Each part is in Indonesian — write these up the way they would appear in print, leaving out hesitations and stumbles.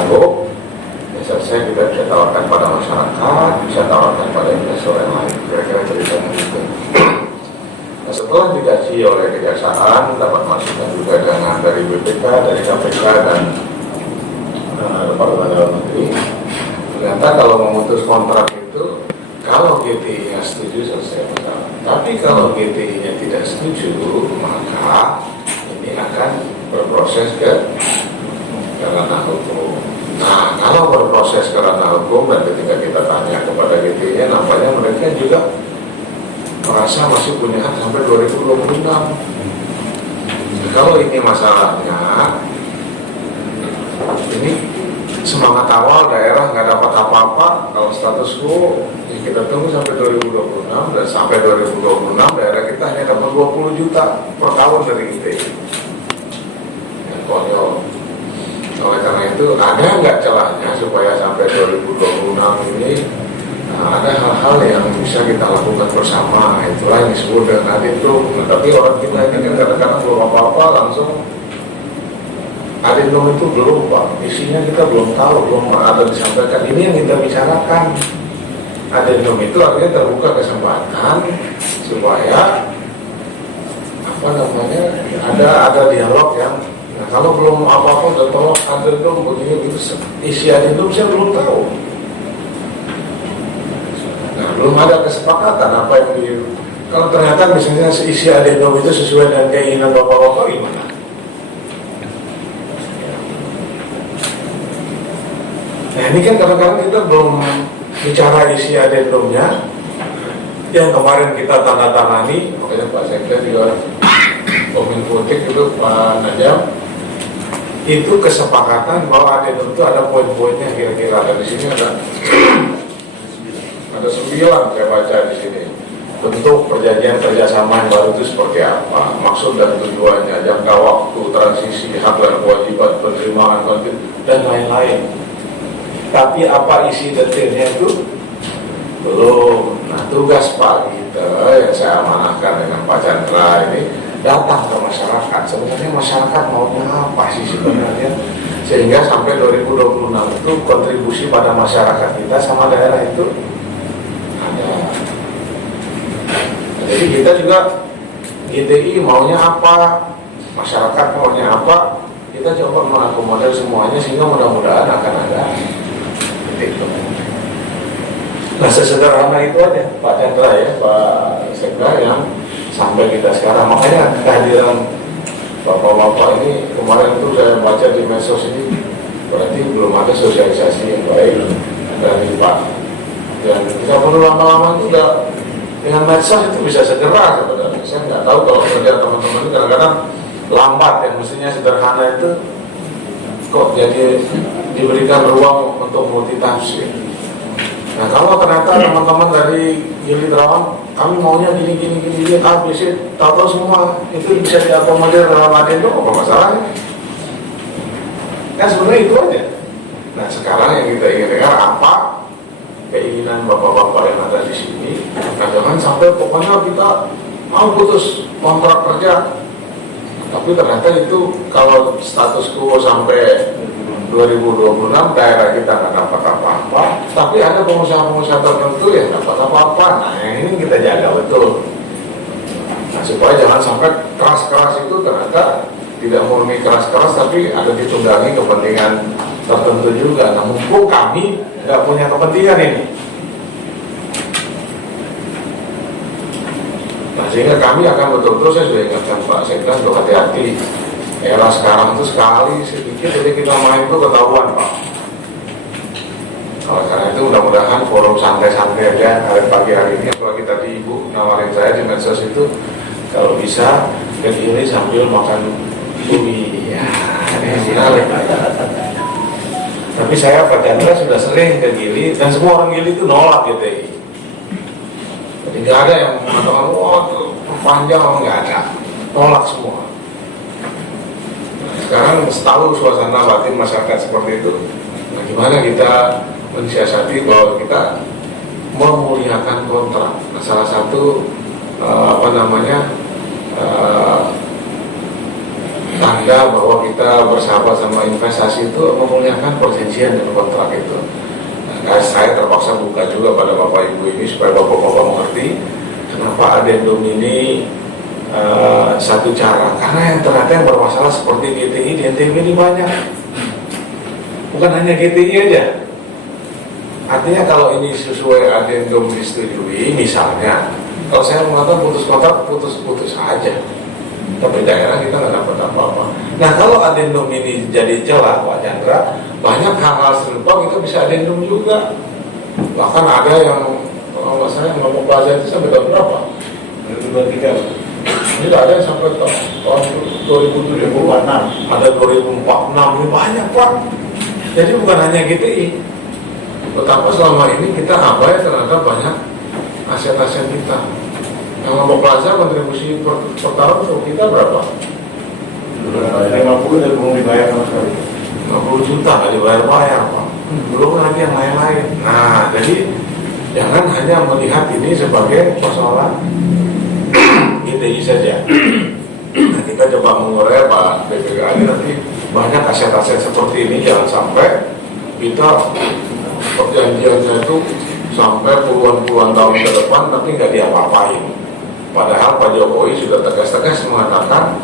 sanggup, ya selesai kita bisa tawarkan pada masyarakat, bisa tawarkan pada investor yang lain. Kira-kira ceritanya itu. Nah, setelah dikaji oleh kejaksaan, dapat masukan juga dengan dari BPK, dari KPK dan Departemen Dalam Negeri. Ternyata kalau memutus kontrak itu, kalau GTI-nya setuju selesai masalah. Tapi kalau GTI-nya tidak setuju, maka ini akan berproses ke ranah hukum. Nah, kalau berproses ke ranah hukum dan ketika kita tanya kepada GTI-nya, nampaknya mereka juga merasa masih punya hak sampai 2026. Kalau ini masalahnya, ini semangat awal daerah nggak dapat apa-apa, kalau status quo ya kita tunggu sampai 2026, dan sampai 2026 daerah kita hanya dapat 20 juta per tahun dari GTI. Ya, konyol. Oleh karena itu, ada nggak celahnya supaya sampai 2026 ini ada hal-hal yang bisa kita lakukan bersama. Itulah yang disebut dengan adendum. Tapi orang kita ini kan kadang-kadang belum apa-apa langsung adendum itu belum, Pak. Isinya kita belum tahu, belum ada disampaikan. Ini yang kita bicarakan. Adendum itu artinya terbuka kesempatan supaya ada dialog yang. Nah, kalau belum apa-apa udah tolong adendum begini begitu, isi adendum saya belum tahu. Nah, belum ada kesepakatan apa yang kalau ternyata misalnya isi adendum itu sesuai dengan keinginan bapak-bapak gimana? Nah, ini kan kadang-kadang kita belum bicara isi adendumnya yang kemarin kita tanda tangani, makanya Pak Sekda juga Kominfotik itu Pak Najam, itu kesepakatan bahwa adendum itu ada poin-poinnya kira-kira. Dan di sini ada 9 saya baca di sini. Bentuk perjanjian kerjasama yang baru itu seperti apa, maksud dan tujuannya, jangka waktu, transisi, hak dan kewajiban, penerimaan konflik dan lain-lain. Tapi apa isi detailnya itu belum. Nah, tugas Pak Gita yang saya amanahkan dengan Pak Chandra ini datang ke masyarakat. Sebenarnya masyarakat maunya apa sih sebenarnya, sehingga sampai 2026 itu kontribusi pada masyarakat kita sama daerah itu ada. Jadi kita juga GTI maunya apa, masyarakat maunya apa, kita coba mengakomodir semuanya sehingga mudah-mudahan akan ada titik temu. Nah, sesederhana itu aja Pak Chandra ya, Pak Sekda yang sampai kita sekarang. Makanya kehadiran bapak-bapak ini kemarin itu saya baca di medsos ini, berarti belum ada sosialisasi yang baik dari Pak. Dan tidak perlu lama-lama itu udah dengan medsos itu bisa segera sebenarnya. Saya nggak tahu kalau kerja teman-teman itu kadang-kadang lambat, yang mestinya sederhana itu kok jadi diberikan ruang untuk multitafsir. Nah, kalau ternyata teman-teman dari Gili Trawangan, kami maunya gini, A, B, C, tahu semua itu bisa diakomodir dalam adendum, apa masalahnya? Kan sebenarnya itu aja. Nah, sekarang yang kita ingin dengar apa keinginan bapak-bapak yang ada di sini. Nah, jangan sampai pokoknya kita mau putus kontrak kerja, tapi ternyata itu kalau status quo sampai 2026 daerah kita nggak dapat apa-apa, tapi ada pengusaha-pengusaha tertentu yang dapat apa-apa. Nah, yang ini kita jaga betul. Nah, supaya jangan sampai keras-keras itu ternyata tidak murni keras-keras, tapi ada ditunggangi kepentingan tertentu juga. Nah, mumpung kami nggak punya kepentingan ini, nah sehingga kami akan betul-betul, saya sudah ingatkan Pak Sekda untuk hati-hati. Era sekarang itu sekali sedikit jadi kita main itu ketahuan, Pak. Oleh karena itu mudah-mudahan forum santai-santai aja hari pagi hari ini. Kalau kita di Ibu nawarin saya di medsos itu, kalau bisa ke Gili sambil makan ubi ya, tapi saya Pak Chandra sudah sering ke Gili dan semua orang Gili itu nolak GTI. Jadi nggak ada yang mengatakan wah panjang, nggak ada, nolak semua. Sekarang tahu suasana batin masyarakat seperti itu. Nah, gimana kita mensiasati bahwa kita memuliakan kontrak. Nah, salah satu tanda bahwa kita bersahabat sama investasi itu memuliakan perjanjian dan kontrak itu. Nah, saya terpaksa buka juga pada Bapak Ibu ini supaya Bapak-Bapak mengerti kenapa adendum ini satu cara. Karena yang ternyata yang bermasalah seperti GTI di NTB ini banyak, bukan hanya GTI aja. Artinya kalau ini sesuai adendum disetujui, misalnya kalau saya mengatakan putus kontrak, putus aja, tapi daerah kita nggak dapat apa-apa. Nah kalau adendum ini jadi celah Pak Chandra, banyak hal-hal serupa kita bisa adendum juga. Bahkan ada yang kalau nggak salah ngomong plaza itu sampai tahun berapa? 2023. Ini ada yang sampai tahun 2076, ada 2046, ini banyak Pak. Jadi bukan hanya GTI, betapa selama ini kita abai terhadap banyak aset-aset kita. Yang Lombok Plaza kontribusi per tahun untuk kita berapa? 50 dan belum dibayar sama sekali. 50 juta nggak dibayar-bayar Pak. Belum lagi yang lain-lain. Nah jadi jangan hanya melihat ini sebagai persoalan GTI saja. Nah, kita coba mengurai Pak BPK ini nanti banyak aset-aset seperti ini, jangan sampai kita perjanjiannya itu sampai puluhan tahun ke depan tapi nggak diapa-apain. Padahal Pak Jokowi sudah tegas-tegas mengatakan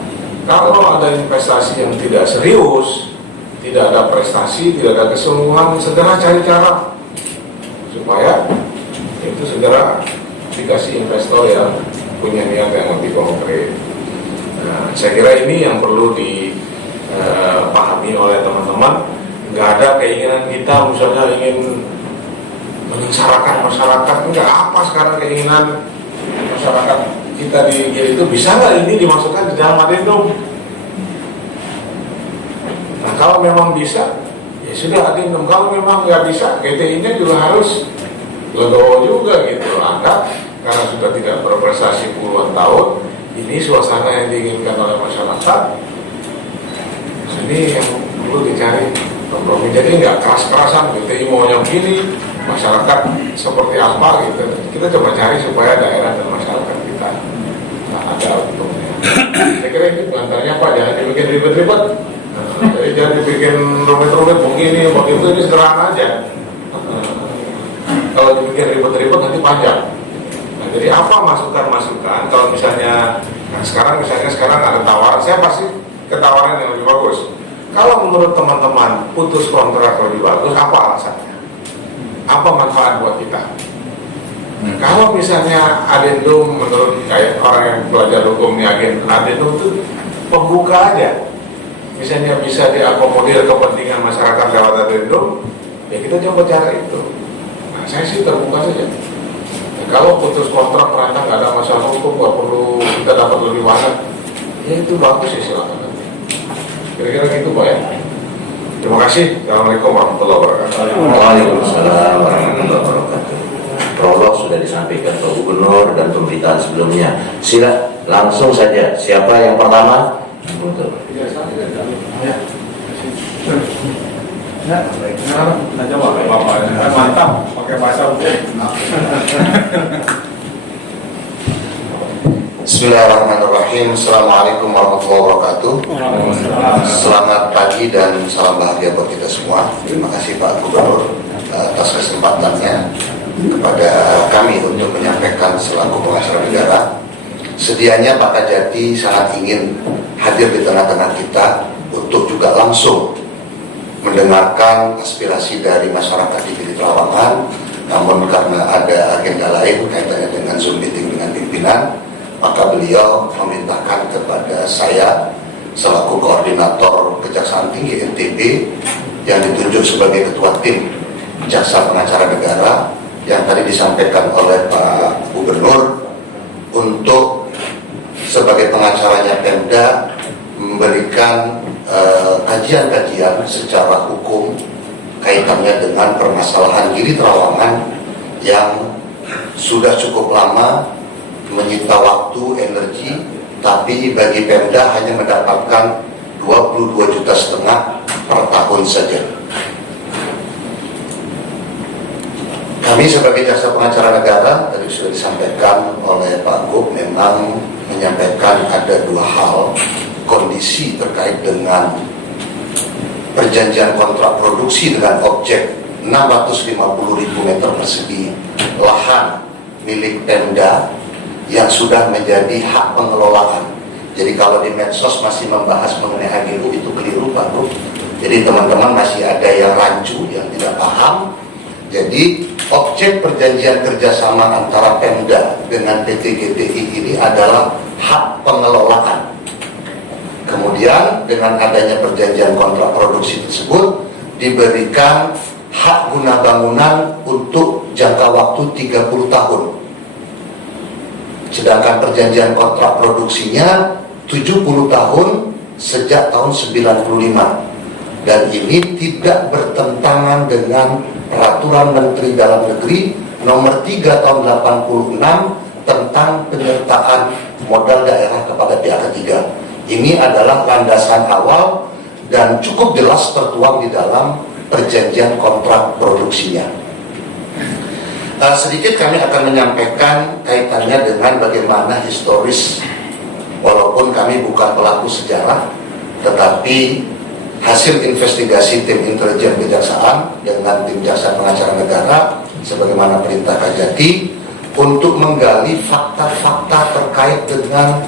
kalau ada investasi yang tidak serius, tidak ada prestasi, tidak ada kesungguhan, segera cari cara supaya itu segera dikasih investor yang punya niat yang lebih konkret. Nah, saya kira ini yang perlu dipahami oleh teman-teman. Nggak ada keinginan kita misalnya ingin menyengsarakan masyarakat, enggak. Apa sekarang keinginan masyarakat kita di itu, bisa nggak ini dimasukkan di dalam adendum? Nah kalau memang bisa, ya sudah adendum. Kalau memang nggak bisa, GTI-nya juga harus legowo juga gitu. Angkat karena sudah tidak berprestasi puluhan tahun, ini suasana yang diinginkan oleh masyarakat. Ini yang perlu dicari kompromi. Jadi nggak keras-kerasan, GTI mau yang gini, masyarakat seperti apa gitu. Kita coba cari supaya daerah dan masyarakat kita ada untungnya. Saya kira ini pengantarnya Pak, jangan dibikin ribet-ribet. Jadi jangan dibikin rumit-rumit begini, begitu, ini sederhana aja. Kalau dibikin ribet-ribet nanti panjang. Nah, jadi apa masukan-masukan? Kalau misalnya, nah sekarang ada tawaran, saya pasti ketawaran yang lebih bagus. Kalau menurut teman-teman putus kontrak lebih bagus, apa alasannya? Apa manfaat buat kita? Kalau misalnya adendum menurut kayak orang yang belajar hukum ini, adendum itu pembuka aja. Misalnya bisa diakomodir kepentingan masyarakat lewat adendum, ya kita coba cara itu. Nah, saya sih terbuka saja. Nah, kalau putus kontrak ternyata nggak ada masalah hukum, nggak perlu kita dapat lebih banyak, ya itu bagus ya, silakan nanti. Kira-kira gitu Pak ya. Terima kasih. Assalamualaikum warahmatullahi wabarakatuh. Waalaikumsalam warahmatullahi wabarakatuh. Prolog sudah disampaikan Pak Gubernur dan pemberitaan sebelumnya. Sila langsung saja. Siapa yang pertama? Mantap, pakai bahasa hukum. Bismillahirrahmanirrahim. Assalamualaikum warahmatullahi wabarakatuh. Selamat pagi dan salam bahagia buat kita semua. Terima kasih Pak Gubernur atas kesempatannya kepada kami untuk menyampaikan selaku pengacara negara. Sedianya Pak Kajati sangat ingin hadir di tengah-tengah kita untuk juga langsung mendengarkan aspirasi dari masyarakat di Gili Trawangan. Namun karena ada agenda lain kaitannya dengan Zoom meeting dengan pimpinan, maka beliau memintakan kepada saya selaku koordinator Kejaksaan Tinggi NTB yang ditunjuk sebagai ketua tim Jaksa Pengacara Negara yang tadi disampaikan oleh Pak Gubernur untuk sebagai pengacaranya Pemda memberikan kajian-kajian secara hukum kaitannya dengan permasalahan Gili Trawangan yang sudah cukup lama menyita waktu, energi, tapi bagi Pemda hanya mendapatkan 22,5 juta per tahun saja. Kami sebagai jaksa pengacara negara, tadi sudah disampaikan oleh Pak Gub, memang menyampaikan ada dua hal kondisi terkait dengan perjanjian kontrak produksi dengan objek 650.000 meter persegi lahan milik Pemda yang sudah menjadi hak pengelolaan. Jadi kalau di medsos masih membahas mengenai HGU itu keliru Pak Bro. Jadi teman-teman masih ada yang rancu, yang tidak paham. Jadi objek perjanjian kerjasama antara Pemda dengan PT GTI ini adalah hak pengelolaan. Kemudian dengan adanya perjanjian kontrak produksi tersebut diberikan hak guna bangunan untuk jangka waktu 30 tahun. Sedangkan perjanjian kontrak produksinya 70 tahun sejak tahun 95. Dan ini tidak bertentangan dengan Peraturan Menteri Dalam Negeri nomor 3 tahun 86 tentang penyertaan modal daerah kepada pihak ketiga. Ini adalah landasan awal dan cukup jelas tertuang di dalam perjanjian kontrak produksinya. Sedikit kami akan menyampaikan kaitannya dengan bagaimana historis, walaupun kami bukan pelaku sejarah, tetapi hasil investigasi tim intelijen kejaksaan dengan tim jaksa pengacara negara sebagaimana perintah Kajati untuk menggali fakta-fakta terkait dengan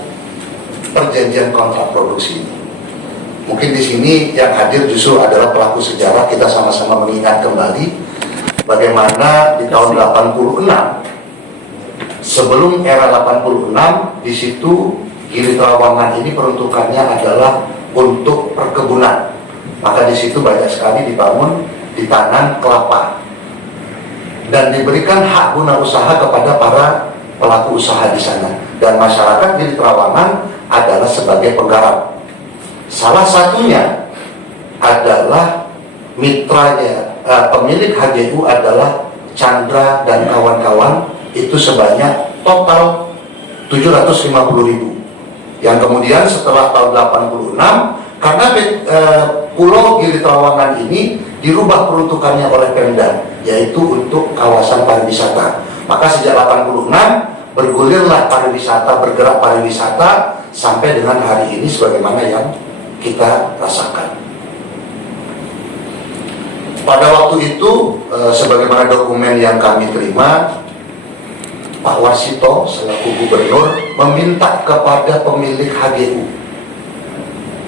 perjanjian kontrak produksi ini. Mungkin di sini yang hadir justru adalah pelaku sejarah. Kita sama-sama mengingat kembali bagaimana di tahun 86, sebelum era 86, di situ Gili Trawangan ini peruntukannya adalah untuk perkebunan. Maka di situ banyak sekali dibangun, ditanam kelapa dan diberikan hak guna usaha kepada para pelaku usaha di sana. Dan masyarakat Gili Trawangan adalah sebagai penggarap. Salah satunya adalah mitranya, pemilik HGU adalah Chandra dan kawan-kawan, itu sebanyak total 750.000. Yang kemudian setelah tahun 86, karena Pulau Gili Trawangan ini dirubah peruntukannya oleh Pemda, yaitu untuk kawasan pariwisata. Maka sejak 86 bergulirlah pariwisata, bergerak pariwisata sampai dengan hari ini sebagaimana yang kita rasakan. Pada waktu itu, sebagaimana dokumen yang kami terima, Pak Warsito selaku gubernur meminta kepada pemilik HGU,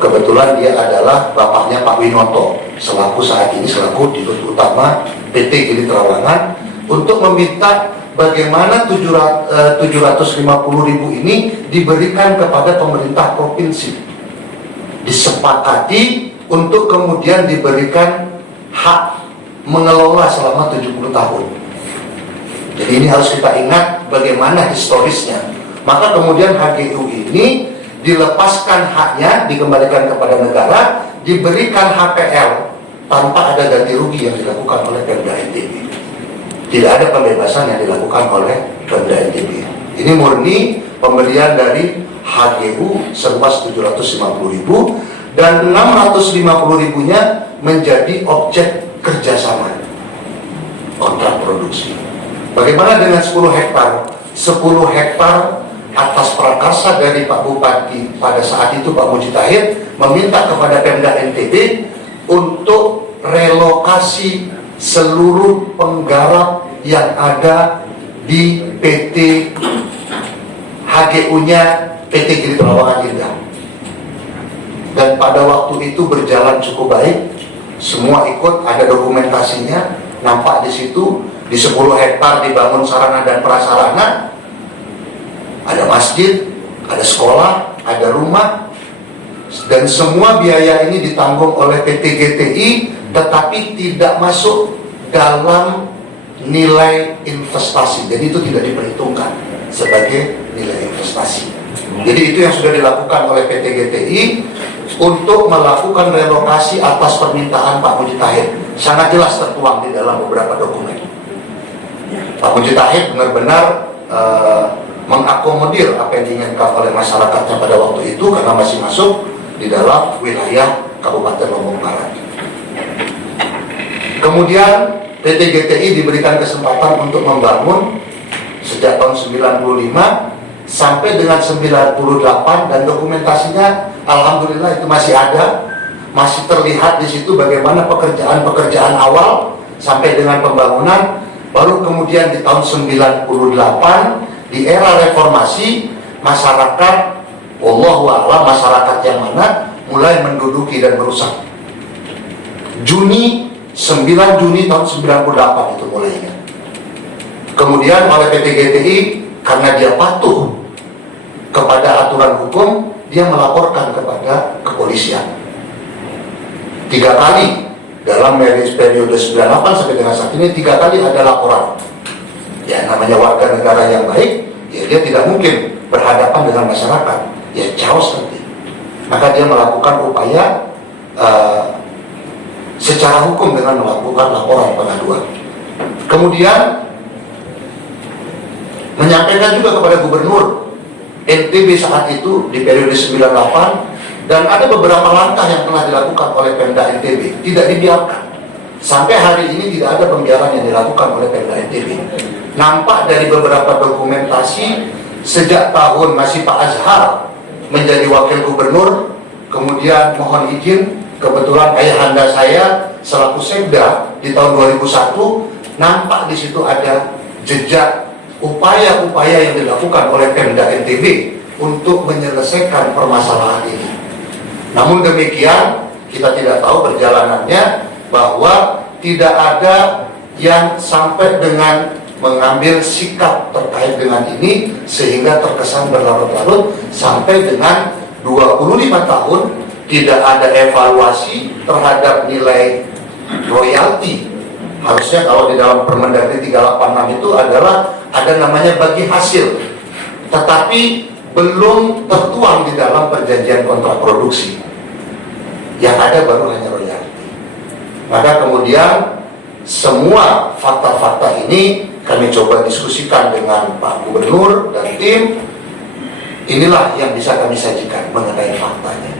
kebetulan dia adalah bapaknya Pak Winoto, selaku saat ini selaku direktur utama PT Gili Trawangan, untuk meminta bagaimana 750.000 ini diberikan kepada pemerintah provinsi, disepakati untuk kemudian diberikan hak mengelola selama 70 tahun. Jadi ini harus kita ingat bagaimana historisnya. Maka kemudian HGU ini dilepaskan haknya, dikembalikan kepada negara, diberikan HPL tanpa ada ganti rugi yang dilakukan oleh Pemda NTB. Tidak ada pembebasan yang dilakukan oleh Pemda NTB. Ini murni pemberian dari HGU seluas 750.000 dan 650.000-nya menjadi objek kerjasama kontrak produksi. Bagaimana dengan 10 hektar? 10 hektar atas prakarsa dari Pak Bupati pada saat itu, Pak Mujitahid, meminta kepada Pemda NTB untuk relokasi seluruh penggarap yang ada di PT HGU-nya PT Gili Trawangan Indah. Dan pada waktu itu berjalan cukup baik, semua ikut, ada dokumentasinya, nampak di situ. Di 10 hektar dibangun sarana dan prasarana, ada masjid, ada sekolah, ada rumah, dan semua biaya ini ditanggung oleh PT GTI, tetapi tidak masuk dalam nilai investasi. Jadi itu tidak diperhitungkan sebagai nilai investasi. Jadi itu yang sudah dilakukan oleh PT GTI untuk melakukan relokasi atas permintaan Pak Mujitahid. Sangat jelas tertuang di dalam beberapa dokumen. Pak Mujitahid benar-benar mengakomodir apa yang diinginkan oleh masyarakatnya pada waktu itu, karena masih masuk di dalam wilayah Kabupaten Lombok Barat. Kemudian PT GTI diberikan kesempatan untuk membangun sejak tahun 95 sampai dengan 98, dan dokumentasinya Alhamdulillah itu masih ada, masih terlihat di situ bagaimana pekerjaan-pekerjaan awal sampai dengan pembangunan. Baru kemudian di tahun 98 di era reformasi, masyarakat, wallahu a'lam masyarakat yang mana mulai menduduki dan merusak. 9 Juni tahun 98 itu mulainya. Kemudian oleh PT GTI, karena dia patuh kepada aturan hukum, dia melaporkan kepada kepolisian 3 kali dalam periode 98 sampai dengan saat ini. 3 kali ada laporan. Ya, namanya warga negara yang baik, ya dia tidak mungkin berhadapan dengan masyarakat, ya chaos nanti. Maka dia melakukan upaya secara hukum dengan melakukan laporan pengaduan. Kemudian menyampaikan juga kepada gubernur NTB saat itu di periode 98, dan ada beberapa langkah yang telah dilakukan oleh Pemda NTB, tidak dibiarkan. Sampai hari ini tidak ada pembiaran yang dilakukan oleh Pemda NTB. Nampak dari beberapa dokumentasi sejak tahun masih Pak Azhar menjadi wakil gubernur, kemudian mohon izin, kebetulan ayahanda saya selaku Sekda di tahun 2001, nampak di situ ada jejak upaya-upaya yang dilakukan oleh Pemda NTB untuk menyelesaikan permasalahan ini. Namun demikian, kita tidak tahu perjalanannya, bahwa tidak ada yang sampai dengan mengambil sikap terkait dengan ini, sehingga terkesan berlarut-larut sampai dengan 25 tahun tidak ada evaluasi terhadap nilai royalti. Harusnya kalau di dalam Permendagri 386 itu adalah ada namanya bagi hasil, tetapi belum tertuang di dalam perjanjian kontrak produksi. Yang ada baru hanya royalti. Maka kemudian semua fakta-fakta ini kami coba diskusikan dengan Pak Gubernur dan tim. Inilah yang bisa kami sajikan mengenai faktanya,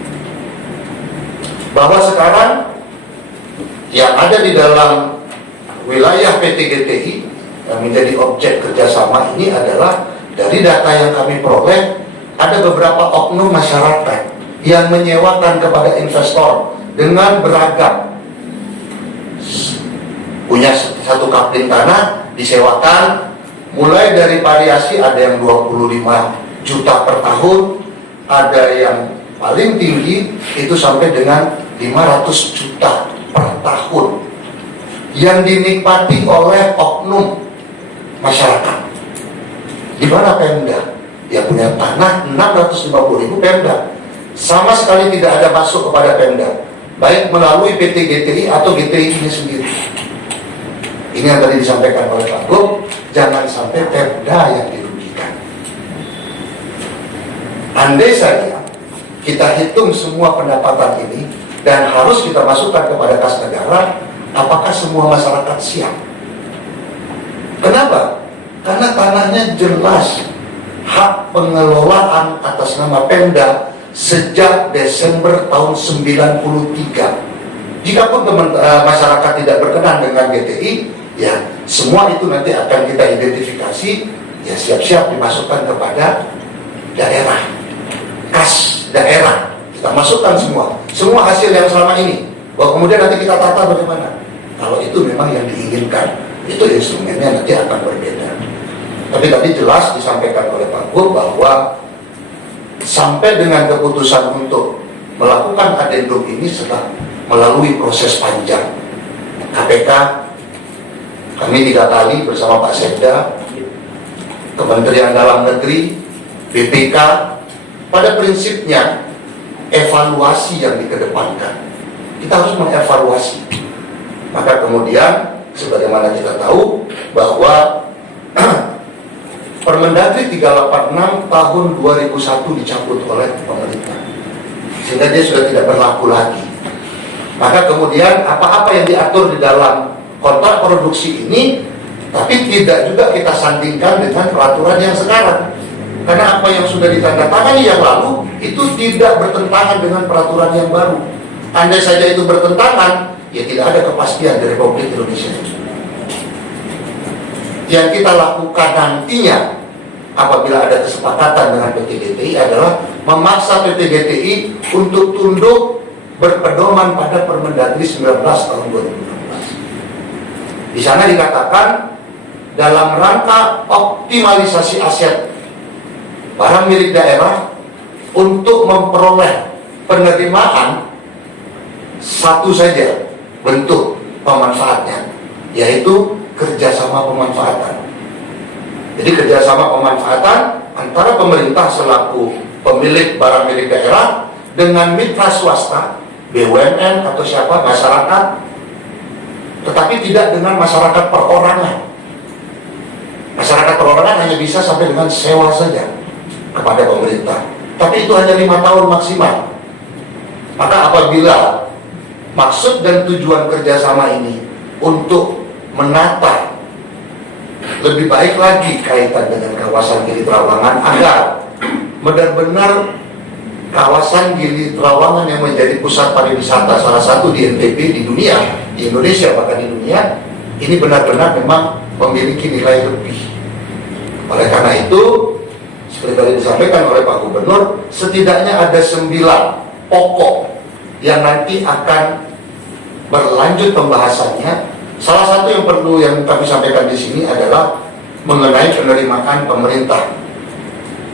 bahwa sekarang yang ada di dalam wilayah PT GTI yang menjadi objek kerjasama ini adalah, dari data yang kami peroleh, ada beberapa oknum masyarakat yang menyewakan kepada investor dengan beragam. Punya satu kapling tanah, disewakan, mulai dari variasi ada yang 25 juta per tahun, ada yang paling tinggi itu sampai dengan 500 juta per tahun, yang dinikmati oleh oknum masyarakat. Di mana Pemda? Yang punya tanah 650.000 Pemda. Sama sekali tidak ada masuk kepada Pemda, baik melalui PT GTI atau GTI ini sendiri. Ini yang tadi disampaikan oleh Pak Gub, jangan sampai Pemda yang dirugikan. Andai saja kita hitung semua pendapatan ini dan harus kita masukkan kepada kas negara, apakah semua masyarakat siap? Kenapa? Karena tanahnya jelas hak pengelolaan atas nama Pemda sejak Desember tahun 93. Jikapun masyarakat tidak berkenan dengan GTI, ya semua itu nanti akan kita identifikasi, ya siap-siap dimasukkan kepada daerah, kas daerah, kita masukkan semua hasil yang selama ini, bahwa kemudian nanti kita tata bagaimana. Kalau itu memang yang diinginkan, itu instrumennya nanti akan berbeda. Tapi tadi jelas disampaikan oleh Pak Gub bahwa sampai dengan keputusan untuk melakukan adendum ini setelah melalui proses panjang. KPK, kami 3 kali bersama Pak Sekda, Kementerian Dalam Negeri, BPK, pada prinsipnya evaluasi yang dikedepankan. Kita harus mengevaluasi. Maka kemudian, sebagaimana kita tahu bahwa Permendagri 386 tahun 2001 dicabut oleh pemerintah, sehingga dia sudah tidak berlaku lagi. Maka kemudian apa-apa yang diatur di dalam kontrak produksi ini, tapi tidak juga kita sandingkan dengan peraturan yang sekarang. Karena apa yang sudah ditandatangani yang lalu itu tidak bertentangan dengan peraturan yang baru. Andai saja itu bertentangan, ya tidak ada kepastian di Republik Indonesia. Yang kita lakukan nantinya apabila ada kesepakatan dengan PT GTI adalah memaksa PT GTI untuk tunduk berpedoman pada Permendagri 19 tahun 2016. Di sana dikatakan dalam rangka optimalisasi aset barang milik daerah untuk memperoleh penerimaan satu saja bentuk pemanfaatnya, yaitu kerjasama pemanfaatan. Jadi kerjasama pemanfaatan antara pemerintah selaku pemilik barang milik daerah dengan mitra swasta, BUMN atau siapa, masyarakat, tetapi tidak dengan masyarakat perorangan. Masyarakat perorangan hanya bisa sampai dengan sewa saja kepada pemerintah, tapi itu hanya 5 tahun maksimal. Maka apabila maksud dan tujuan kerjasama ini untuk menata lebih baik lagi kaitan dengan kawasan Gili Trawangan agar benar-benar kawasan Gili Trawangan yang menjadi pusat pariwisata salah satu di NTB, di dunia, di Indonesia bahkan di dunia, ini benar-benar memang memiliki nilai lebih. Oleh karena itu, seperti tadi disampaikan oleh Pak Gubernur, setidaknya ada 9 pokok yang nanti akan berlanjut pembahasannya. Salah satu yang perlu yang kami sampaikan di sini adalah mengenai penerimaan pemerintah.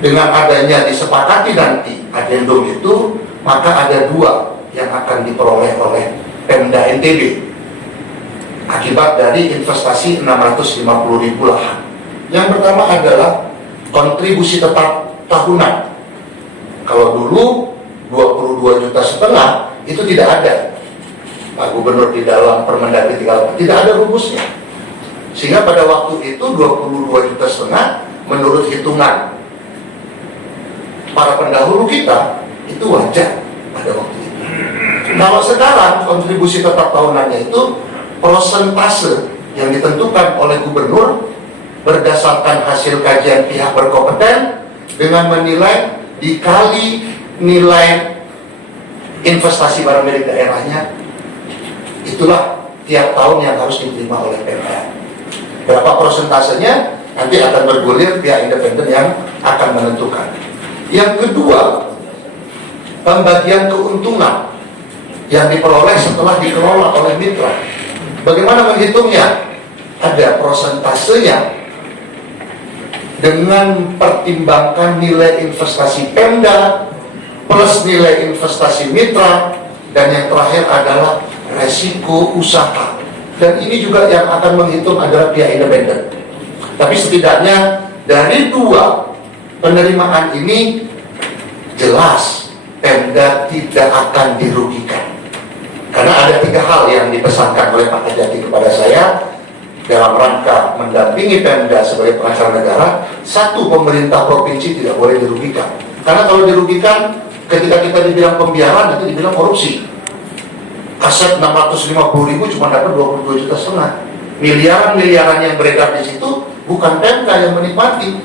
Dengan adanya disepakati nanti adendum itu, maka ada 2 yang akan diperoleh oleh Pemda NTB akibat dari investasi 650.000 lahan. Yang pertama adalah kontribusi tetap tahunan. Kalau dulu 22,5 juta itu tidak ada. Pak Gubernur di dalam Permendagri tidak ada rumusnya, sehingga pada waktu itu 22,5 juta menurut hitungan para pendahulu kita itu wajar pada waktu itu. Kalau sekarang kontribusi tetap tahunannya itu prosentase yang ditentukan oleh Gubernur berdasarkan hasil kajian pihak berkompeten dengan menilai dikali nilai investasi barang milik daerahnya. Itulah tiap tahun yang harus diterima oleh Pemda. Berapa prosentasenya nanti akan bergulir pihak independen yang akan menentukan. Yang kedua, pembagian keuntungan yang diperoleh setelah dikelola oleh mitra. Bagaimana menghitungnya? Ada prosentasenya dengan pertimbangkan nilai investasi Pemda plus nilai investasi mitra, dan yang terakhir adalah resiko usaha. Dan ini juga yang akan menghitung adalah pihak independen. Tapi setidaknya dari 2 penerimaan ini jelas Pemda tidak akan dirugikan. Karena ada 3 hal yang dipesankan oleh Pak Kajati kepada saya dalam rangka mendampingi Pemda sebagai pengacara negara. 1, pemerintah provinsi tidak boleh dirugikan. Karena kalau dirugikan, ketika kita dibilang pembiaran, nanti dibilang korupsi. Aset 650.000 cuma dapat 22,5 juta. Miliaran-miliaran yang beredar di situ bukan Pemda yang menikmati.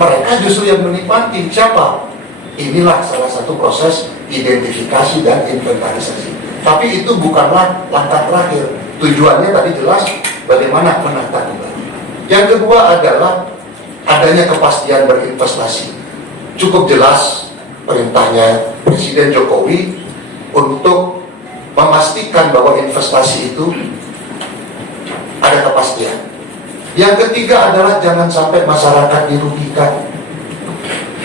Mereka justru yang menikmati. Siapa? Inilah salah satu proses identifikasi dan inventarisasi. Tapi itu bukanlah langkah terakhir. Tujuannya tadi jelas bagaimana menata kembali. Yang kedua adalah adanya kepastian berinvestasi. Cukup jelas perintahnya Presiden Jokowi untuk memastikan bahwa investasi itu ada kepastian. Yang ketiga adalah jangan sampai masyarakat dirugikan.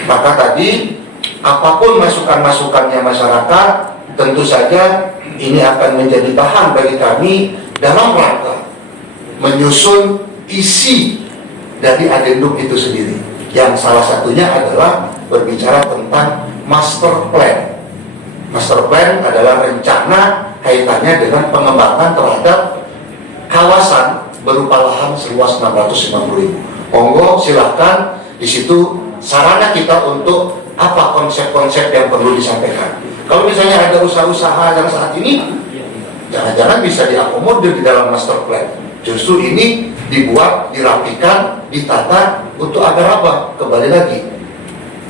Maka tadi apapun masukan-masukannya masyarakat, tentu saja ini akan menjadi bahan bagi kami dalam rangka menyusun isi dari adendum itu sendiri. Yang salah satunya adalah berbicara tentang master plan. Master plan adalah rencana kaitannya dengan pengembangan terhadap kawasan berupa lahan seluas 650.000. Monggo silahkan, di situ sarana kita untuk apa konsep-konsep yang perlu disampaikan. Kalau misalnya ada usaha-usaha yang saat ini jangan-jangan bisa diakomodir di dalam master plan. Justru ini dibuat, dirapikan, ditata untuk agar apa? Kembali lagi,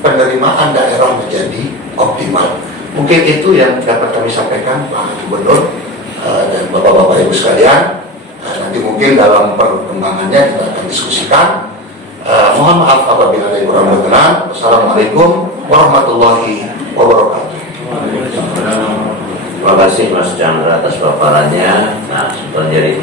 penerimaan daerah menjadi optimal. Mungkin itu yang dapat kami sampaikan Pak Gubernur dan Bapak-Bapak Ibu sekalian. Nanti mungkin dalam perkembangannya kita akan diskusikan. Mohon maaf apabila ada yang kurang berkenan. Wassalamualaikum warahmatullahi wabarakatuh. Terima kasih Mas Chandra atas paparannya. Nah, sudah jadi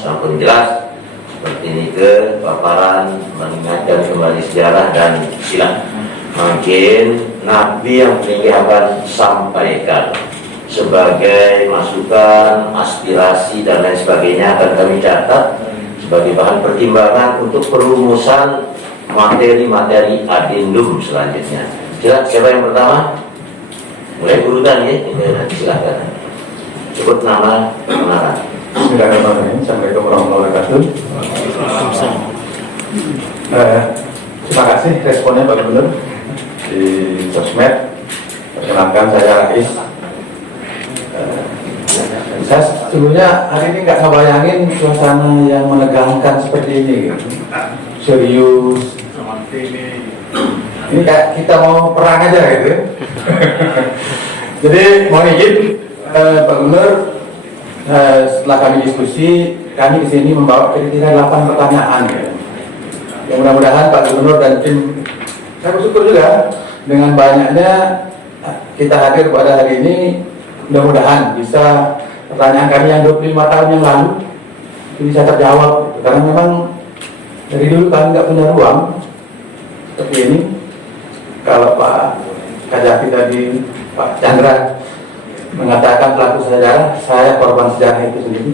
sampun jelas. Seperti ini ke paparan mengingatkan kembali sejarah dan silang. Mungkin Nabi yang tinggi akan sampaikan sebagai masukan, aspirasi dan lain sebagainya akan kami catat sebagai bahan pertimbangan untuk perumusan materi-materi adendum selanjutnya. Siapa yang pertama? Mulai urutan ya, nanti silakan. Sebut nama kebenaran. Bismillahirrahmanirrahim. Assalamualaikum warahmatullahi wabarakatuh. Terima kasih responnya Pak Gubernur di sosmed. Perkenalkan saya Rais. Saya sebelumnya hari ini nggak ngebayangin suasana yang menegangkan seperti ini, gitu. Serius. Ini kayak kita mau perang aja gitu. Jadi mohon izin Pak Gubernur, setelah kami diskusi, kami di sini membawa kira-kira 8 pertanyaan. Ya. Yang mudah-mudahan Pak Gubernur dan tim, saya bersyukur juga dengan banyaknya kita hadir pada hari ini. Mudah-mudahan bisa pertanyaan kami yang 25 tahun yang lalu bisa terjawab. Karena memang dari dulu kami nggak punya ruang seperti ini. Kalau Pak Kajati tadi, Pak Chandra mengatakan pelaku sejarah, saya korban sejarah itu sendiri.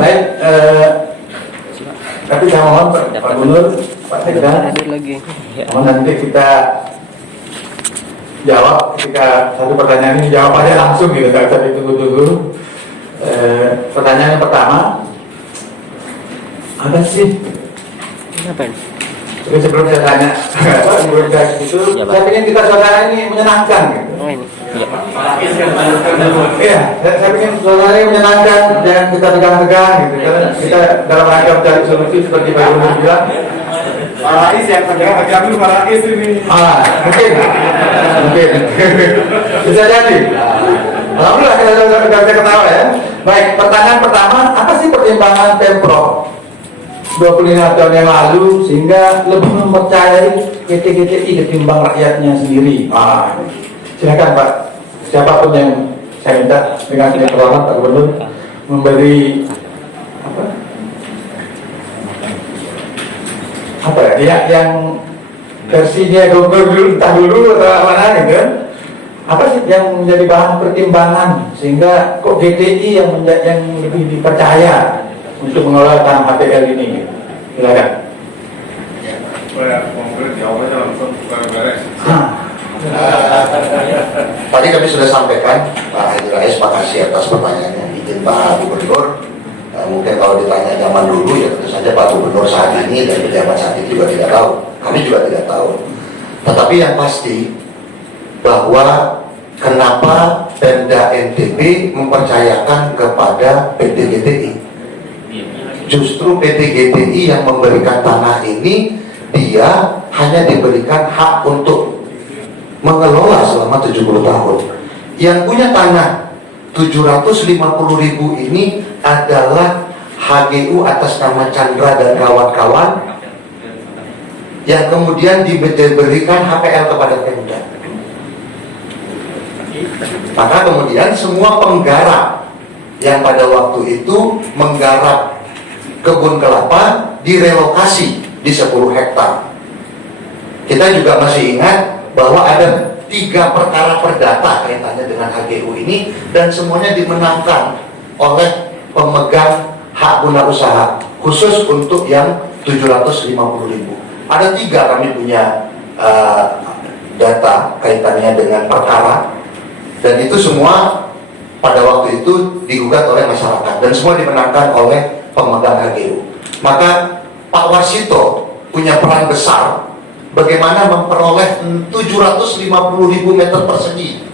Baik, tapi saya mohon Pak Gubernur, Pak Sekda, mohon nanti kita jawab ketika satu pertanyaan ini jawab aja langsung gitu, nggak usah ditunggu-tunggu. Pertanyaan yang pertama, apa sih? Jadi sebelum saya tanya, saya ingin kita suasana ini menyenangkan. Gitu. Iya, saya ingin suasana ini menyenangkan, jangan kita tegang-tegang gitu. Karena kita dalam rangka mencari solusi seperti Pak Gubernur bilang. Pak Rais yang tegang-tegang itu Pak Rais ini. Mungkin. Bisa jadi. Alhamdulillah kita sudah ketawa ya. Baik, pertanyaan pertama, apa sih pertimbangan Pemprov 25 tahun yang lalu sehingga lebih mempercayai PT-GTI ketimbang rakyatnya sendiri? Silakan Pak, siapapun yang saya minta dengan hormat Pak Gubernur memberi apa ya, yang versinya Gubernur dulu, entah dulu atau mana gitu kan? Apa sih yang menjadi bahan pertimbangan sehingga kok GTI yang lebih dipercaya untuk mengelola tanah HPL ini? Silakan. Tadi kami sudah sampaikan, Pak Haji Rais, makasih atas pertanyaannya. Izin Pak Gubernur, mungkin kalau ditanya zaman dulu ya tentu saja Pak Gubernur saat ini dan pejabat saat ini juga tidak tahu. Kami juga tidak tahu. Tetapi yang pasti bahwa kenapa Pemda NTB mempercayakan kepada PT GTI. Justru PT GTI yang memberikan tanah ini, dia hanya diberikan hak untuk mengelola selama 70 tahun. Yang punya tanah 750.000 ini adalah HGU atas nama Chandra dan kawan-kawan yang kemudian diberikan HPL kepada Pemda. Maka kemudian semua penggarap yang pada waktu itu menggarap kebun kelapa direlokasi di 10 hektar. Kita juga masih ingat bahwa ada 3 perkara perdata kaitannya dengan HGU ini dan semuanya dimenangkan oleh pemegang hak guna usaha khusus untuk yang 750.000. Ada 3 kami punya data kaitannya dengan perkara dan itu semua pada waktu itu digugat oleh masyarakat dan semua dimenangkan oleh pemegang HGU. Maka Pak Warsito punya peran besar bagaimana memperoleh 750.000 meter persegi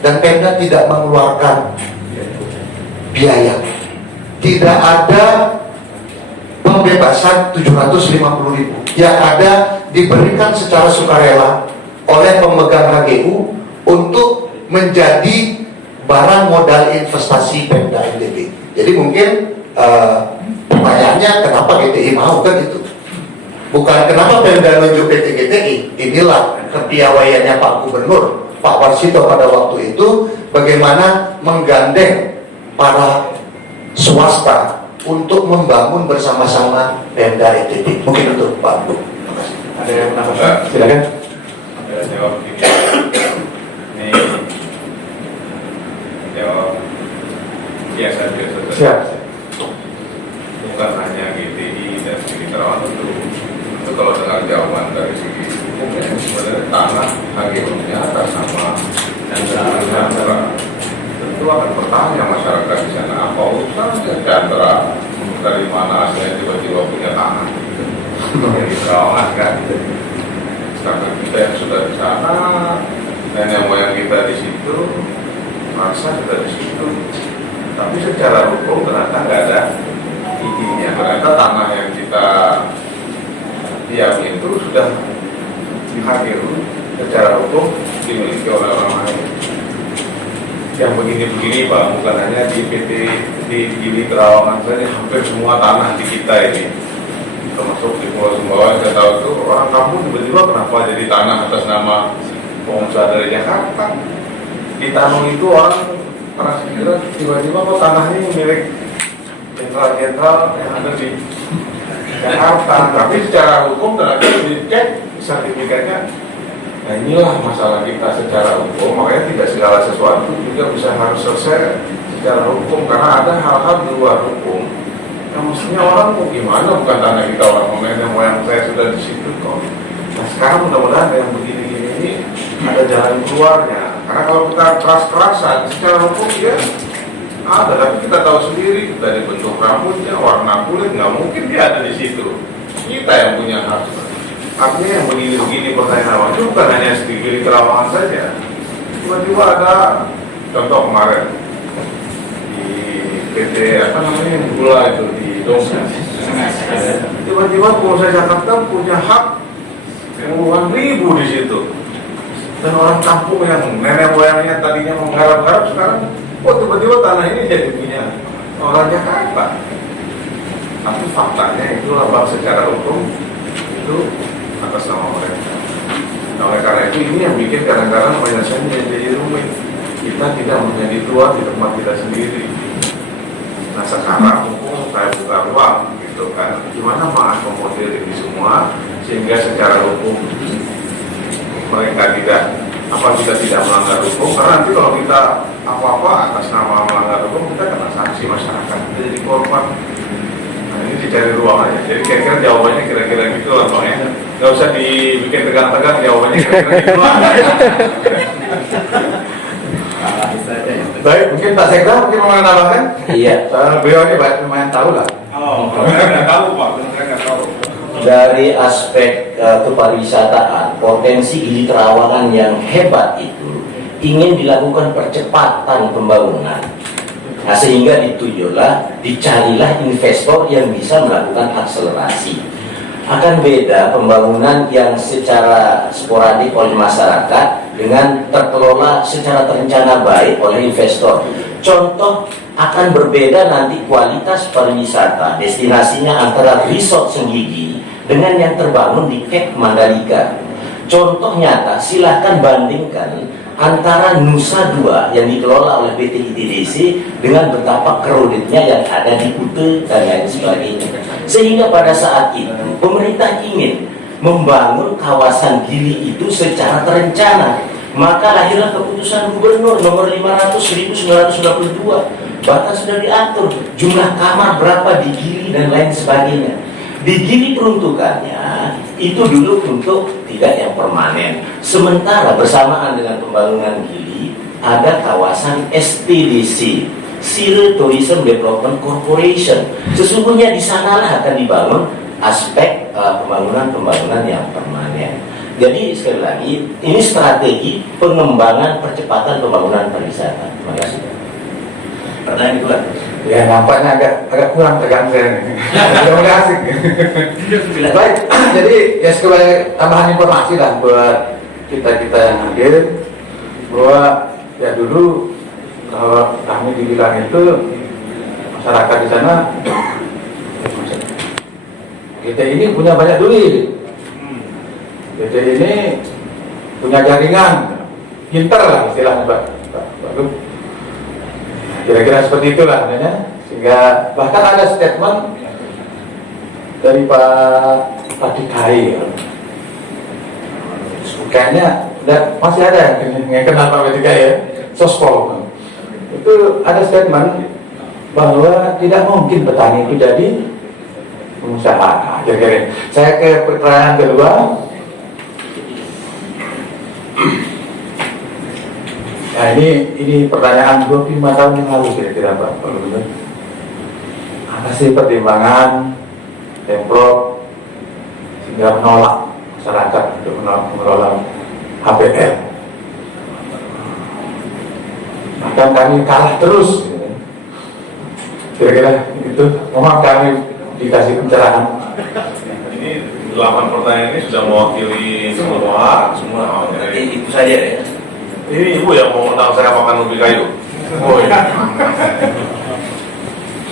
dan Pemda tidak mengeluarkan biaya. Tidak ada pembebasan 750.000. Yang ada diberikan secara sukarela oleh pemegang HGU untuk menjadi barang modal investasi Pemda NTB. Jadi mungkin pertanyaannya kenapa GTI mau kan itu. Bukan kenapa Pemda nunjuk PT GTI. Inilah kepiawaiannya Pak Gubernur, Pak Warsito pada waktu itu, bagaimana menggandeng para swasta untuk membangun bersama-sama Pemda NTT. Mungkin itu Pak Bu. Terima kasih. Ada yang menambahkan? Silakan. Ada jawab dikit. Ini jawab biasa-biasa saja. Siap. Bukan hanya GTI dan segi Terawan itu kalau dengar jawaban dari segi hukum ya sebenarnya tanah HGU-nya atas nama Chandra. Tentu akan bertanya masyarakat di sana apa urusannya Chandra, dari mana asalnya tiba-tiba punya tanah dari Terawan kan. Karena kita yang sudah di sana dan yang moyang kita di situ, masa kita di situ. Tapi secara hukum ternyata nggak ada izinnya. Ternyata tanah yang kita diambil itu sudah dihadir secara hukum dimiliki oleh orang lain. Yang begini-begini Pak, bukan hanya di PT di Terawangan saja, hampir semua tanah di kita ini, termasuk di Pulau Sumbawa. Saya tahu itu orang kampung tiba-tiba kenapa jadi tanah atas nama pengusaha dari Jakarta. Di Tanung itu orang kira tiba-tiba kok tanah ini milik jenderal-jenderal yang ada di Jakarta. Tapi secara hukum ternyata dicek sertifikatnya. Nah inilah masalah kita secara hukum, makanya tidak segala sesuatu juga bisa harus selesai secara hukum, karena ada hal-hal di luar hukum. Nah, maksudnya orang mau gimana, bukan tanah kita orang yang moyang saya sudah di situ kok. Nah sekarang mudah-mudahan yang begini-gini ini ada jalan keluarnya. Karena kalau kita keras-kerasan secara hukum ya ada, tapi kita tahu sendiri dari bentuk rambutnya, warna kulit, nggak mungkin dia ada di situ. Kita yang punya hak. Artinya yang begini-begini pertanyaan itu bukan hanya sedikit di Terawangan saja. Tiba-tiba ada contoh kemarin di PT apa namanya yang gula itu di Dongsa. Tiba-tiba pengusaha Jakarta punya hak puluhan ribu di situ. Dan orang kampung yang nenek moyangnya tadinya menggarap-garap sekarang, oh tiba-tiba tanah ini jadi punya orang Jakarta. Tapi faktanya itulah bang secara hukum itu atas nama mereka. Nah, oleh karena itu ini yang bikin kadang-kadang penyelesaiannya jadi rumit. Kita tidak menjadi tua di tempat kita sendiri. Nah sekarang hukum saya buka ruang gitu kan, gimana mengakomodir ini semua sehingga secara hukum mereka kita tidak melanggar hukum, karena nanti kalau kita apa-apa atas nama melanggar hukum kita kena sanksi masyarakat, jadi korban. Nah ini dicari ruang aja. Jadi kira-kira jawabannya kira-kira gitu lah Bang ya. Gak usah dibikin tegang-tegang, jawabannya kira-kira gitu lah. Baik, mungkin Pak Sekda mungkin mau menambahkan? Iya. Beliau ini lumayan tahu lah. Oh, saya nggak tahu Pak, saya nggak tahu. Dari aspek kepariwisataan, potensi Gili Terawangan yang hebat itu ingin dilakukan percepatan pembangunan. Nah, sehingga dicarilah investor yang bisa melakukan akselerasi. Akan beda pembangunan yang secara sporadik oleh masyarakat dengan terkelola secara terencana baik oleh investor. Contoh, akan berbeda nanti kualitas pariwisata destinasinya antara Resort Senggigi dengan yang terbangun di Cape Mandalika. Contoh nyata, silahkan bandingkan antara Nusa Dua yang dikelola oleh PT ITDC dengan betapa kreditnya yang ada di Kuta dan lain sebagainya. Sehingga pada saat itu pemerintah ingin membangun kawasan Gili itu secara terencana. Maka lahirlah keputusan gubernur nomor 500/1992. Bahkan sudah diatur jumlah kamar berapa di Gili dan lain sebagainya. Di Gili peruntukannya itu dulu untuk tidak yang permanen. Sementara bersamaan dengan pembangunan Gili ada kawasan STDC, Seal Tourism Development Corporation. Sesungguhnya di sanalah akan dibangun aspek pembangunan yang permanen. Jadi sekali lagi ini strategi pengembangan percepatan pembangunan pariwisata. Terima kasih. Pertanyaan kedua. Ya nampaknya agak kurang tegang saya. Terima kasih. Baik, jadi ya sebagai tambahan informasi lah buat kita yang hadir bahwa ya dulu kalau kami dibilang itu masyarakat di sana kita ini punya banyak duit, kita ini punya jaringan, pinter lah istilahnya Pak Gub. Kira-kira seperti itulah namanya. Sehingga bahkan ada statement dari Pak Dikai, kayaknya masih ada yang kenal Pak Dikai ya, Sospol. Itu ada statement bahwa tidak mungkin petani itu jadi pengusaha. Kira-kira. Saya ke pertanyaan kedua. Nah ini pertanyaan 25 tahun yang lalu kira-kira Pak Gubernur. Apa sih pertimbangan Pemprov sehingga menolak masyarakat untuk mengelola HPL? Bahkan kami kalah terus. Kira-kira itu, mohon kami dikasih pencerahan. Ini 8 pertanyaan ini sudah mewakili semua. Itu saja ya. Ini ibu yang mau undang saya makan ubi kayu. Oh iya.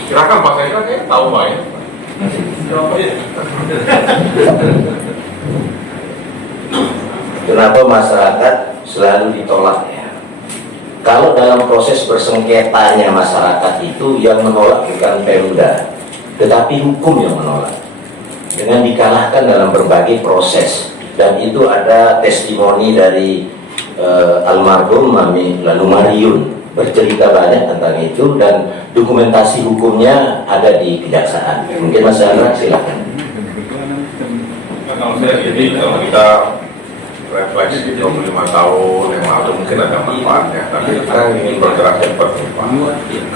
Silakan Pak, saya kayak tahu Pak ya. Kenapa masyarakat selalu ditolak ya? Kalau dalam proses bersengketanya masyarakat itu yang menolak bukan Pemda, tetapi hukum yang menolak. Dengan dikalahkan dalam berbagai proses, dan itu ada testimoni dari almarhum Mami Lanumariun bercerita banyak tentang itu, dan dokumentasi hukumnya ada di kejaksaan. Mungkin Mas Chandra silakan. Kalau saya jadi kalau kita refleksi 25 tahun yang lalu mungkin ada manfaatnya, tapi sekarang ingin bergerak cepat Pak.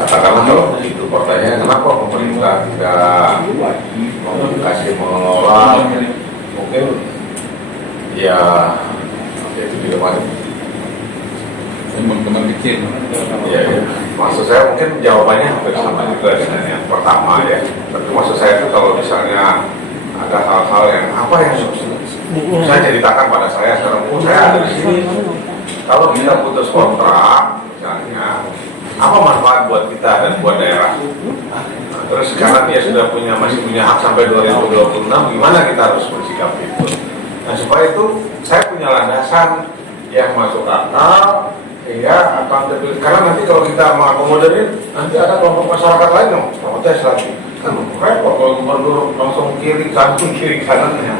Katakanlah kalau begitu pertanyaan, kenapa pemerintah tidak kasih mengelola, mungkin ya itu juga banyak teman-teman kecil. Ya, maksud saya mungkin jawabannya hampir sama juga dengan yang pertama ya. Tapi maksud saya itu kalau misalnya ada hal-hal yang apa yang saya ceritakan pada saya sekarang, saya ada di sini. Kalau kita putus kontrak misalnya, apa manfaat buat kita dan buat daerah? Nah, terus karena dia sudah masih punya hak sampai 2026, gimana kita harus bersikap itu? Nah supaya itu saya punya landasan yang masuk akal, sehingga akan karena nanti kalau kita mengakomodir, nanti ada kelompok masyarakat lain yang protes lagi. Kan repot kalau gubernur langsung kiri kanan ya.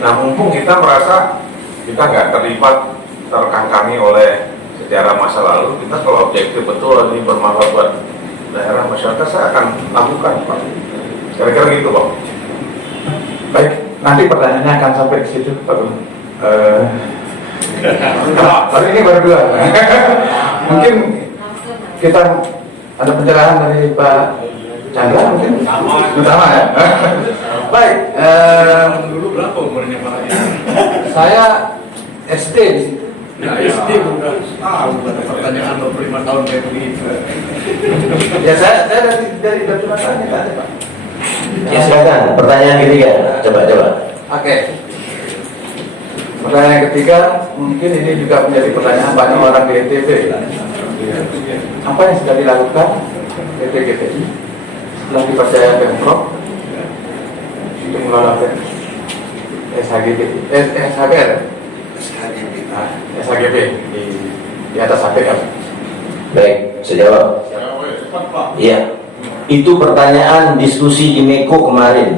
Nah mumpung kita merasa kita nggak terlibat terkangkangi oleh sejarah masa lalu, kita kalau objektif betul ini bermanfaat buat daerah masyarakat, saya akan lakukan Pak. Kira-kira gitu Pak. Baik, nanti pertanyaannya akan sampai ke situ Pak Gubernur. Baru ini baru dua. Mungkin kita ada pencerahan dari Pak Chandra mungkin pertama ya. Baik, Dulu berapa umurnya Pak? saya SD di situ. Nah, SD udah tahu pada pertanyaan 25 tahun kayak begitu. Ya saya dari dokumentasinya nggak ada Pak. Ya silakan, pertanyaan ketiga. Coba. Oke. Pertanyaan ketiga, mungkin ini juga menjadi pertanyaan banyak orang di NTB. Apa yang sudah dilakukan PT GTI setelah dipercaya Pemprov untuk mengelola SHGB di atas HPL? Baik, saya jawab. Iya, itu pertanyaan diskusi di Meko kemarin.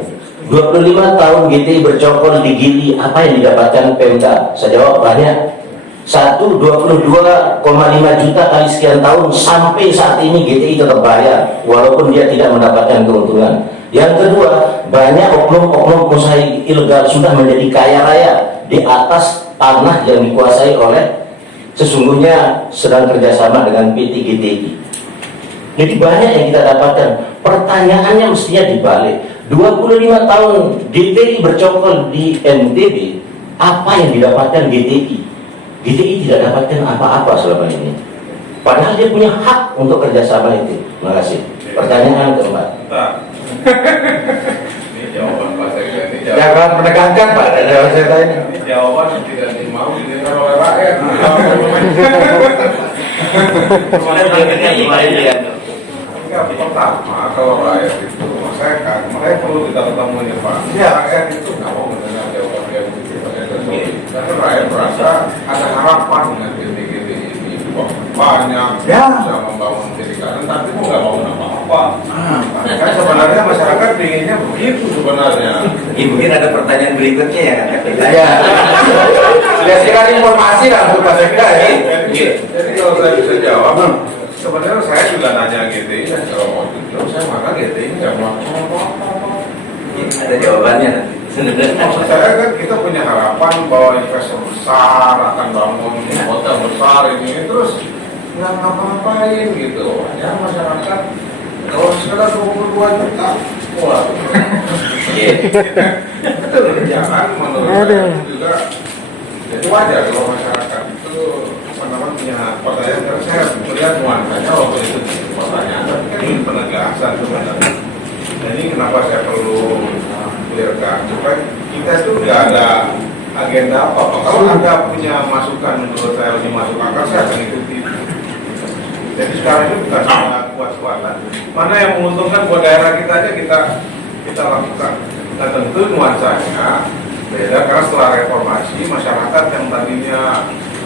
25 tahun GTI bercokol di Gili, apa yang didapatkan Pemda? Saya jawab banyak. 22,5 juta kali sekian tahun, sampai saat ini GTI tetap bayar walaupun dia tidak mendapatkan keuntungan. Yang kedua, banyak oknum-oknum usaha ilegal sudah menjadi kaya raya di atas tanah yang dikuasai oleh sesungguhnya sedang kerjasama dengan PT GTI. Jadi banyak yang kita dapatkan. Pertanyaannya mestinya dibalik. 25 tahun GTI bercokol di NTB, apa yang didapatkan GTI? GTI tidak dapatkan apa-apa selama ini. Padahal dia punya hak untuk kerjasama itu. Terima kasih. Pertanyaan keempat. Ini jawaban Pak Sekda ini Jangan menekankan Pak, jawab saya tanya. ini jawaban yang tidak mau didengar oleh rakyat. Ya pertama, kalau rakyat itu, makanya perlu kita ketemu ini Pak. Ya, rakyat itu nggak mau mendengar jawaban yang begitu. Tapi rakyat merasa ada harapan dengan GT-GT ini. Banyak bisa membangun kiri kanan, tapi kok nggak mau apa-apa. Kan sebenarnya masyarakat inginnya begitu sebenarnya. Ini mungkin ada pertanyaan berikutnya ya kan? Ya, sudah sekali informasi lah untuk Pak Sekda ya. Jadi kalau saya bisa jawab, sebenarnya saya juga nanya GTI dan kalau mau jujur, saya maka GTI nggak mau apa-apa. Ada jawabannya nanti. Maksud saya kan kita punya harapan bahwa investor besar akan bangun hotel besar ini terus nggak ngapa-ngapain gitu. Ya masyarakat kalau sekedar 22 juta, wah. Betul, jangan menurut saya juga. Jadi wajar kalau masyarakat itu punya pertanyaan. Karena saya melihat nuansanya waktu itu pertanyaan, tapi kan ini penegasan sebenarnya. Nah ini kenapa saya perlu clearkan supaya kita itu nggak ada agenda apa-apa. Kalau Anda punya masukan menurut saya lebih masuk akal, saya akan ikuti. Jadi sekarang ini bukan hanya kuat-kuatan. Mana yang menguntungkan buat daerah kita aja kita lakukan. Nah tentu nuansanya beda karena setelah reformasi masyarakat yang tadinya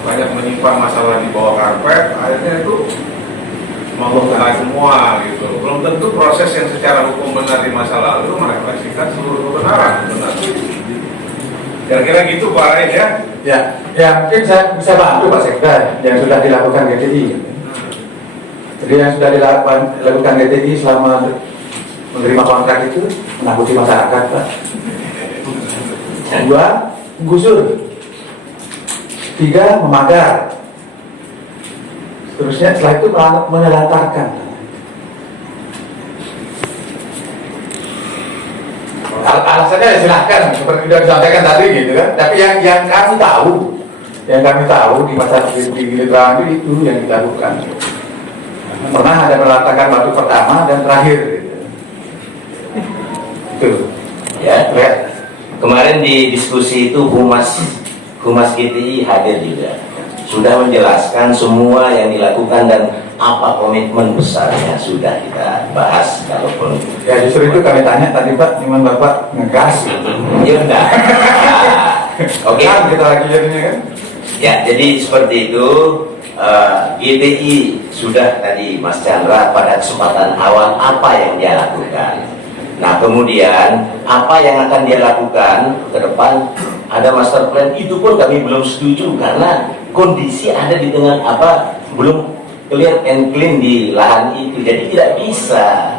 banyak menyimpan masalah di bawah karpet, akhirnya itu membuka semua gitu. Belum tentu proses yang secara hukum benar di masa lalu merefleksikan seluruh kebenaran. Kira-kira gitu Pak Raid ya? Ya mungkin saya bisa bantu Pak Sekda yang sudah dilakukan GTI. Jadi yang sudah dilakukan GTI selama menerima kontrak itu menakuti masyarakat Pak. 2. Gusur. 3. Memagar. Seterusnya setelah itu menelantarkan. Alasannya ya silahkan seperti sudah disampaikan tadi gitu kan. Tapi yang kami tahu di masa di Gili Trawangan itu yang dilakukan. Pernah ada melantarkan batu pertama dan terakhir. Itu. Ya. Kemarin di diskusi itu Humas GTI hadir juga. Sudah menjelaskan semua yang dilakukan dan apa komitmen besarnya sudah kita bahas. Kalaupun ya justru itu kami tanya tadi Pak, cuman Bapak ngegas gitu. ya enggak. Oke, Kan kita lagi jadinya kan. Ya, jadi seperti itu. GTI sudah tadi Mas Chandra pada kesempatan awal apa yang dia lakukan. Nah kemudian apa yang akan dia lakukan ke depan, ada master plan, itu pun kami belum setuju karena kondisi ada di tengah belum clear and clean di lahan itu, jadi tidak bisa.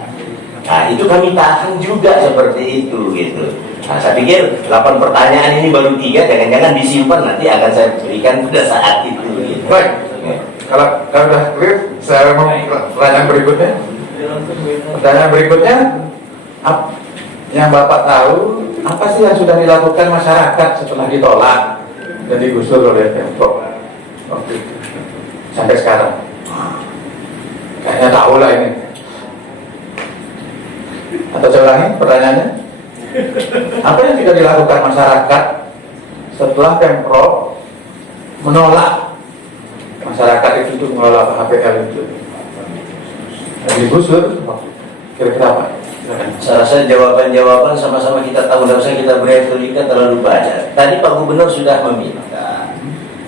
Nah itu kami tahan juga seperti itu gitu. Nah saya pikir 8 pertanyaan ini baru 3, jangan-jangan disimpan nanti akan saya berikan pada saat itu gitu. Baik, kalau sudah clear, saya mau pertanyaan berikutnya. Pertanyaan berikutnya, yang Bapak tahu apa sih yang sudah dilakukan masyarakat setelah ditolak dan digusur oleh Pemprov waktu itu sampai sekarang? Kayaknya tahu lah ini. Atau saya ulangi pertanyaannya, apa yang sudah dilakukan masyarakat setelah Pemprov menolak masyarakat itu untuk mengelola HPL itu dan digusur? Kira-kira apa? Saya rasa jawaban-jawaban sama-sama kita tahu, tidak usah kita beri terlalu banyak. Tadi Pak Gubernur sudah meminta,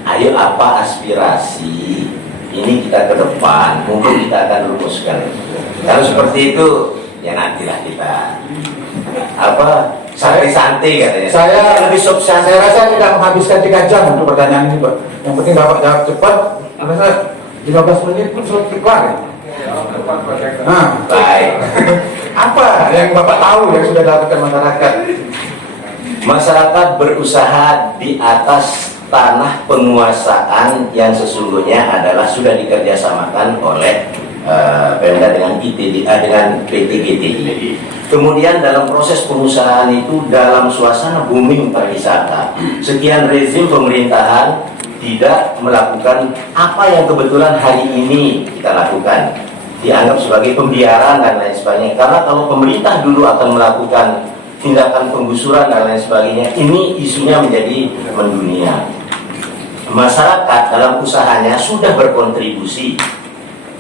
ayo apa aspirasi ini kita ke depan, mungkin kita akan rumuskan. Kalau seperti itu, ya nantilah kita santai-santai katanya. Saya lebih substansi. Saya rasa tidak menghabiskan 3 jam untuk pertanyaan ini Pak. Yang penting Bapak jawab cepat. Rasa 15 menit pun sudah keluar. Baik. Apa yang Bapak tahu yang sudah dilakukan masyarakat? Masyarakat berusaha di atas tanah penguasaan yang sesungguhnya adalah sudah dikerjasamakan oleh Pemda dengan dengan PT GTI. Kemudian dalam proses pengusahaan itu dalam suasana booming pariwisata, sekian rezim pemerintahan tidak melakukan apa yang kebetulan hari ini kita lakukan, dianggap sebagai pembiaran dan lain sebagainya. Karena kalau pemerintah dulu akan melakukan tindakan penggusuran dan lain sebagainya, ini isunya menjadi mendunia. Masyarakat dalam usahanya sudah berkontribusi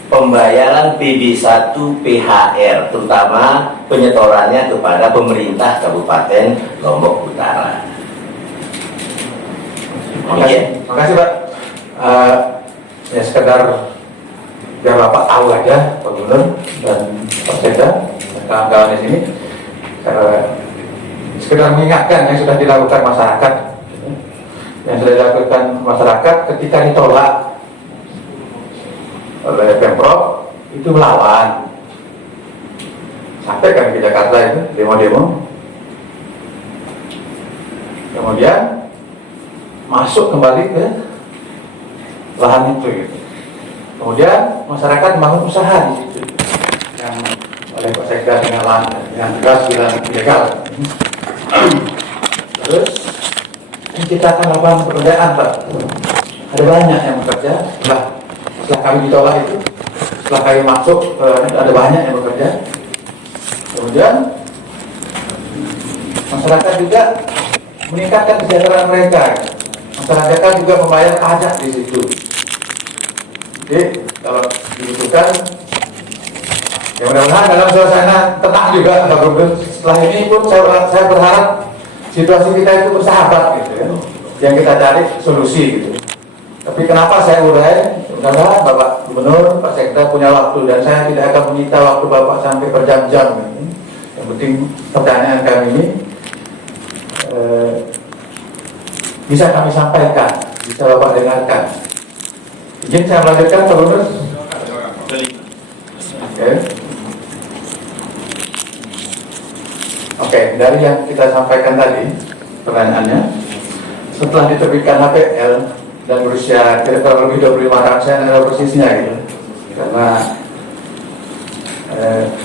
pembayaran PB1 PHR, terutama penyetorannya kepada pemerintah Kabupaten Lombok Utara. Terima kasih Pak. Ya sekedar biar Bapak tahu aja, Pak Gubernur dan Pak Sekda dan kawan-kawan di sini, sekedar mengingatkan yang sudah dilakukan masyarakat, ketika ditolak oleh Pemprov itu melawan, sampai kan ke Jakarta itu demo-demo, kemudian masuk kembali ke lahan itu gitu. Kemudian masyarakat membangun usaha di situ yang oleh Pak Sekda dengan tegas bilang ilegal. Terus menciptakan lapangan pekerjaan Pak. Ada banyak yang bekerja setelah kami ditolak itu, setelah kami masuk ada banyak yang bekerja. Kemudian masyarakat juga meningkatkan kesejahteraan mereka. Masyarakat juga membayar pajak di situ. Jadi kalau dibutuhkan, ya mudah-mudahan dalam suasana tenang juga Pak Gubernur. Setelah ini pun saya berharap situasi kita itu bersahabat gitu ya, yang kita cari solusi gitu. Tapi kenapa saya urai? Karena Bapak Gubernur, Pak Sekda punya waktu dan saya tidak akan menyita waktu Bapak sampai berjam-jam gitu. Yang penting pertanyaan kami ini bisa kami sampaikan, bisa Bapak dengarkan. Izin saya melanjutkan Pak Gubernur. Oke, dari yang kita sampaikan tadi, pertanyaannya, setelah diterbitkan HPL dan berusia kira-kira lebih 25 tahun, saya ada persisnya gitu, karena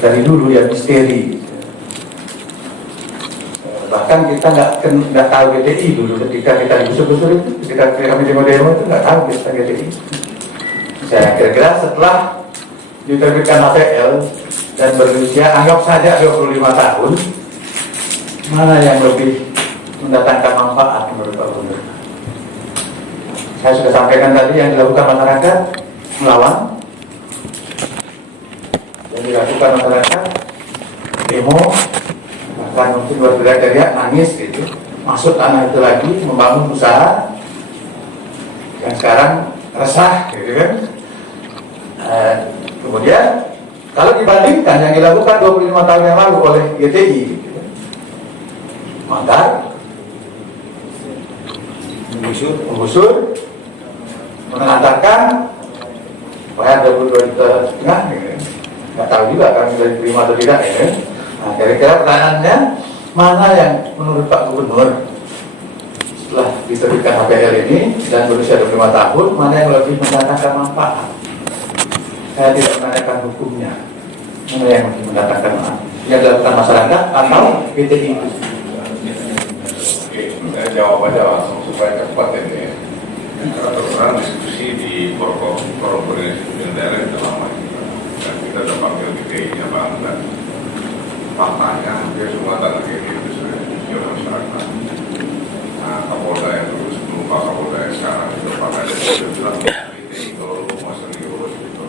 dari dulu dia misteri. Bahkan kita nggak tahu GTI dulu ketika kita digusur-gusur itu, ketika kami demo-demo itu nggak tahu kita GTI. Saya kira-kira setelah diterbitkan HPL dan berusia anggap saja 25 tahun, mana yang lebih mendatangkan manfaat menurut Pak Gubernur? Saya sudah sampaikan tadi yang dilakukan masyarakat melawan, yang dilakukan masyarakat demo, bahkan mungkin berteriak-teriak, nangis gitu, masuk tanah itu lagi, membangun usaha yang sekarang resah gitu kan. Kemudian kalau dibandingkan yang dilakukan 25 tahun yang lalu oleh GTI gitu, maka menggusur mengantarkan bayar 22,5 juta gitu. Nggak tahu juga kami dari terima atau tidak ya. Nah, kira-kira pertanyaannya, mana yang menurut Pak Gubernur setelah diterbitkan HPL ini dan berusia 25 tahun, mana yang lebih mendatangkan manfaat? Saya tidak menanyakan hukumnya, mana yang lebih mendatangkan manfaat, yang dilakukan masyarakat atau GTI itu? Oke, saya jawab aja langsung supaya cepat ini ya. Karena terus diskusi di forum koordinasi daerah itu lama juga. Dan kita udah panggil GTI-nya Bang, dan faktanya hampir semua tanah GTI itu sudah dimiliki oleh masyarakat. Nah, Kapolda yang dulu sebelum Pak Kapolda yang sekarang itu Pak Kades sudah bilang GTI kalau lu mau serius gitu,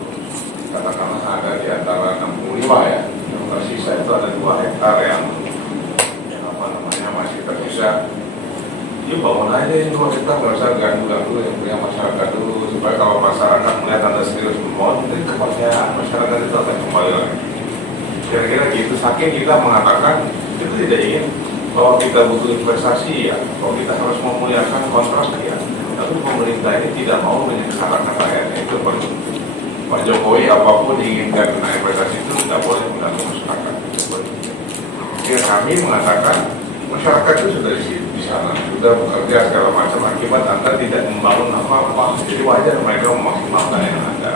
katakanlah ada di antara 65 ya, yang tersisa itu ada 2 hektar yang masih tersisa. Ya bangun aja yang 2 hektar, nggak usah ganggu-ganggu yang punya masyarakat dulu, supaya kalau masyarakat melihat Anda serius membangun, jadi kepercayaan masyarakat itu akan kembali lagi. Kira-kira gitu. Saking kita mengatakan itu tidak ingin bahwa kita butuh investasi ya, bahwa kita harus memuliakan kontrak ya, tapi pemerintah ini tidak mau menyengsarakan rakyatnya. Itu perlu. Pak Jokowi apapun diinginkan kena investasi itu tidak boleh mengganggu masyarakat. Jadi kami mengatakan masyarakat itu sudah di sana, sudah bekerja segala macam, akibat Anda tidak membangun apa-apa. Jadi wajar mereka memaksimalkan yang ada.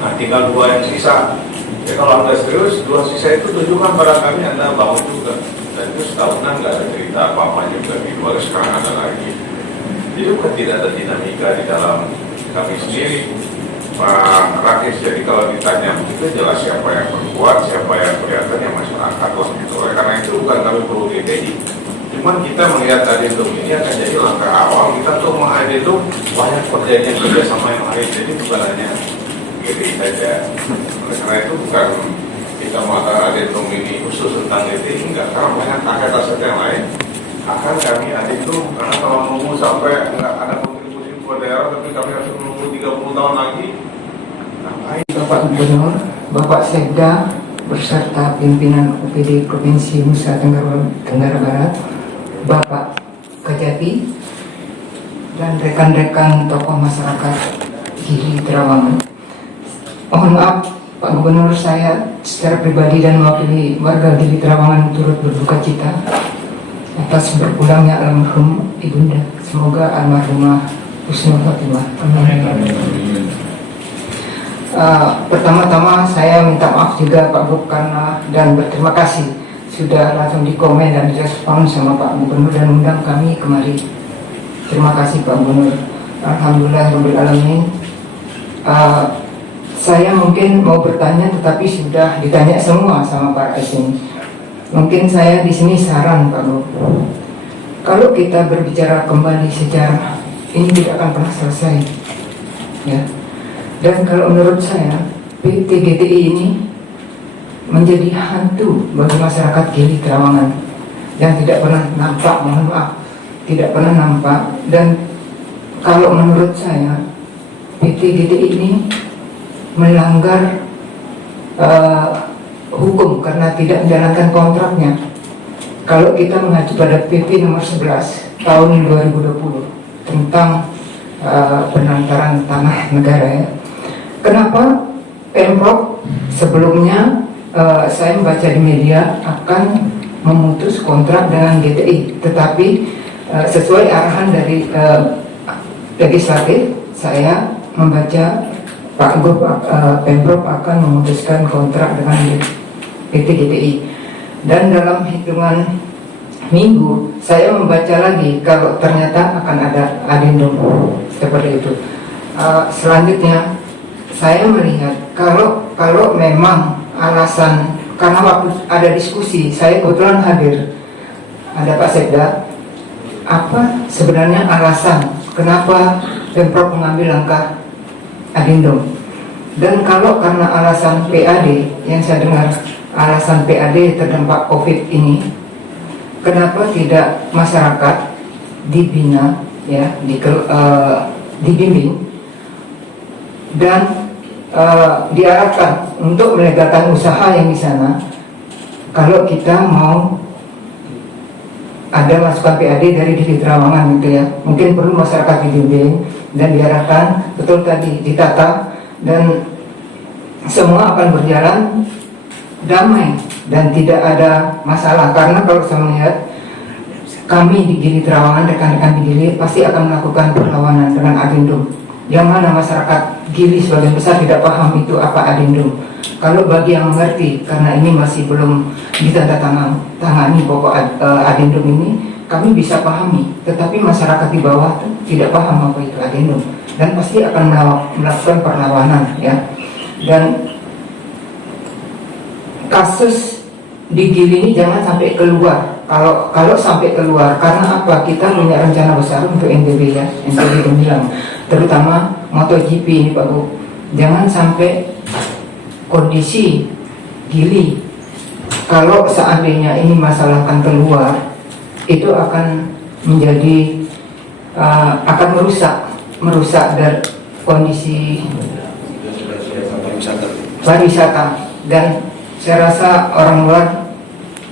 Nah, tinggal 2 yang sisa. Ya kalau Anda serius, 2 sisa itu tunjukkan pada kami Anda bangun juga. Dan itu setahunan nggak ada cerita apa-apa juga. Di luar sekarang ada lagi. Jadi bukan tidak ada dinamika di dalam kami sendiri. Pak Rakis, jadi kalau ditanya itu jelas siapa yang berkuat, siapa yang kelihatannya masyarakat lah gitu. Oleh karena itu bukan kami perlu GTI. Cuman kita melihat adendum ini akan jadi langkah awal kita tuh mengadendum banyak perjanjian kerja sama yang lain. Jadi bukan hanya GTI saja. Oleh karena itu bukan kita mengatakan adendum ini khusus tentang GTI, enggak, karena banyak paket aset yang lain akan kami adendum, karena kalau menunggu sampai enggak ada kontribusi buat daerah tapi kami harus menunggu 30 tahun lagi, ngapain? Bapak Gubernur, Bapak Sekda beserta pimpinan UPD Provinsi Nusa Tenggara Barat, Bapak Kajati, dan rekan-rekan tokoh masyarakat Gili Trawangan. Mohon maaf Pak Gubernur, saya secara pribadi dan mewakili warga Gili Trawangan turut berduka cita atas berpulangnya almarhum Ibunda. Semoga almarhumah husnul khotimah. Amin. Pertama-tama saya minta maaf juga Pak Gub karena dan berterima kasih sudah langsung dikomen dan direspon sama Pak Gubernur dan undang kami kemari. Terima kasih Pak Gubernur. Alhamdulillahirabbil alamin. Saya mungkin mau bertanya tetapi sudah ditanya semua sama Pak Esin. Mungkin saya di sini saran Pak Gub. Kalau kita berbicara kembali sejarah, ini tidak akan pernah selesai. Ya. Dan kalau menurut saya, PT GTI ini menjadi hantu bagi masyarakat Gili Trawangan dan tidak pernah nampak, mohon maaf, tidak pernah nampak. Dan kalau menurut saya, PT GTI ini melanggar hukum karena tidak menjalankan kontraknya. Kalau kita mengacu pada PP nomor 11 tahun 2020 tentang penantaran tanah negara, ya. Kenapa Pemprov sebelumnya saya membaca di media akan memutus kontrak dengan GTI, tetapi sesuai arahan dari legislatif, saya membaca Pak Gub Pemprov akan memutuskan kontrak dengan PT GTI. Dan dalam hitungan minggu saya membaca lagi kalau ternyata akan ada adendum seperti itu. Selanjutnya saya melihat kalau memang alasan, karena waktu ada diskusi saya kebetulan hadir, ada Pak Sekda, apa sebenarnya alasan kenapa Pemprov mengambil langkah adendum. Dan kalau karena alasan PAD, yang saya dengar alasan PAD terdampak COVID ini, kenapa tidak masyarakat dibina, ya, dibimbing dan diarahkan untuk melegalkan usaha yang di sana. Kalau kita mau ada masukan PAD dari Gili Trawangan gitu ya, mungkin perlu masyarakat dibimbing dan diarahkan betul tadi, ditata, dan semua akan berjalan damai dan tidak ada masalah. Karena kalau saya melihat kami di Gili Trawangan, rekan-rekan di Gili pasti akan melakukan perlawanan dengan adendum, yang mana masyarakat Gili sebagian besar tidak paham itu apa adendum. Kalau bagi yang mengerti, karena ini masih belum ditandatangani pokok adendum ini, kami bisa pahami. Tetapi masyarakat di bawah tidak paham apa itu adendum dan pasti akan melakukan perlawanan, ya. Dan kasus di Gili ini jangan sampai keluar. Kalau sampai keluar, karena apa? Kita punya rencana besar untuk NTB, ya, NTB Gemilang, terutama MotoGP ini Pak Bu. Jangan sampai kondisi Gili, kalau seandainya ini masalah akan keluar, itu akan menjadi akan merusak dari kondisi pariwisata. Dan saya rasa orang luar